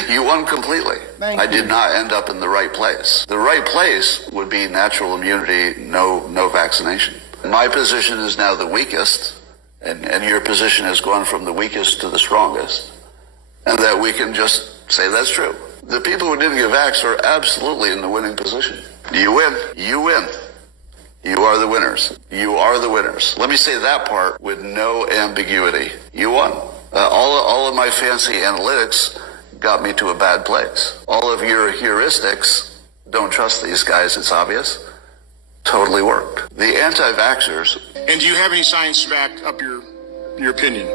You won completely. I did not end up in the right place. The right place would be natural immunity, no vaccination. My position is now the weakest, and your position has gone from the weakest to the strongest, and that we can just say that's true. The people who didn't get vaxxed are absolutely in the winning position. You win. You win. You are the winners. You are the winners. Let me say that part with no ambiguity. You won. All of my fancy analytics got me to a bad place. All of your heuristics, don't trust these guys, it's obvious, totally worked. The anti-vaxxers... And do you have any science to back up your opinion?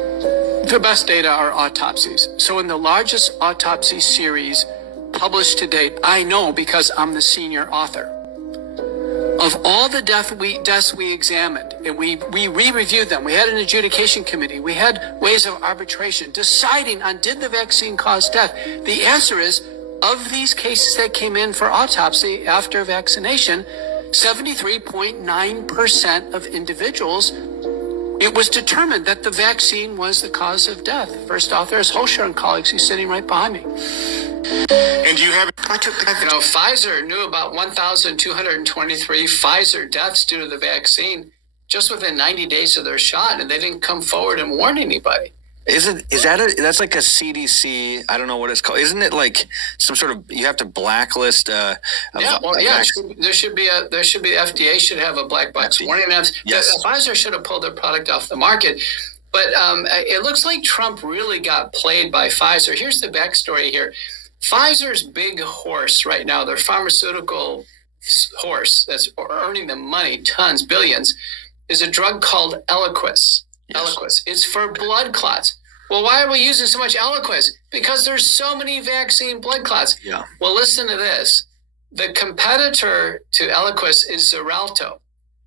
The best data are autopsies. So in the largest autopsy series published to date, I know because I'm the senior author. Of all the deaths we examined, and we re-reviewed them, we had an adjudication committee, we had ways of arbitration, deciding on did the vaccine cause death. The answer is, of these cases that came in for autopsy after vaccination, 73.9% of individuals It was determined that the vaccine was the cause of death. First author is Holscher and colleagues. He's sitting right behind me. And you have Pfizer knew about 1,223 Pfizer deaths due to the vaccine just within 90 days of their shot, and they didn't come forward and warn anybody. That's like a CDC? I don't know what it's called. Isn't it like some sort of, you have to blacklist? There should be FDA should have a black box warning. Yes. Pfizer should have pulled their product off the market. But it looks like Trump really got played by Pfizer. Here's the backstory here. Pfizer's big horse right now, their pharmaceutical horse that's earning them money, tons, billions, is a drug called Eliquis. Yes. Eliquis. It's for blood clots. Well, why are we using so much Eliquis? Because there's so many vaccine blood clots. Yeah. Well, listen to this. The competitor to Eliquis is Xarelto.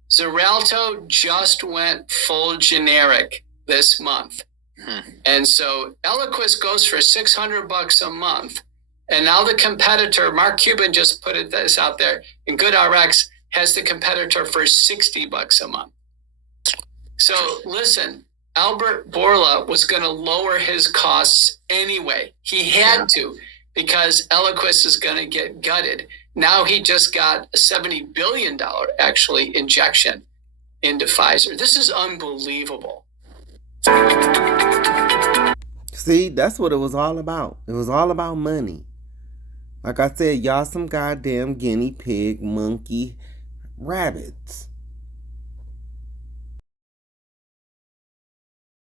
Xarelto just went full generic this month. And so Eliquis goes for $600 a month. And now the competitor, Mark Cuban just put this out there, and GoodRx has the competitor for $60 a month. So listen, Albert Bourla was going to lower his costs anyway. He had to, because Eliquis is going to get gutted. Now he just got a $70 billion actually injection into Pfizer. This is unbelievable. See, that's what it was all about. It was all about money. Like I said, y'all some goddamn guinea pig, monkey, rabbits.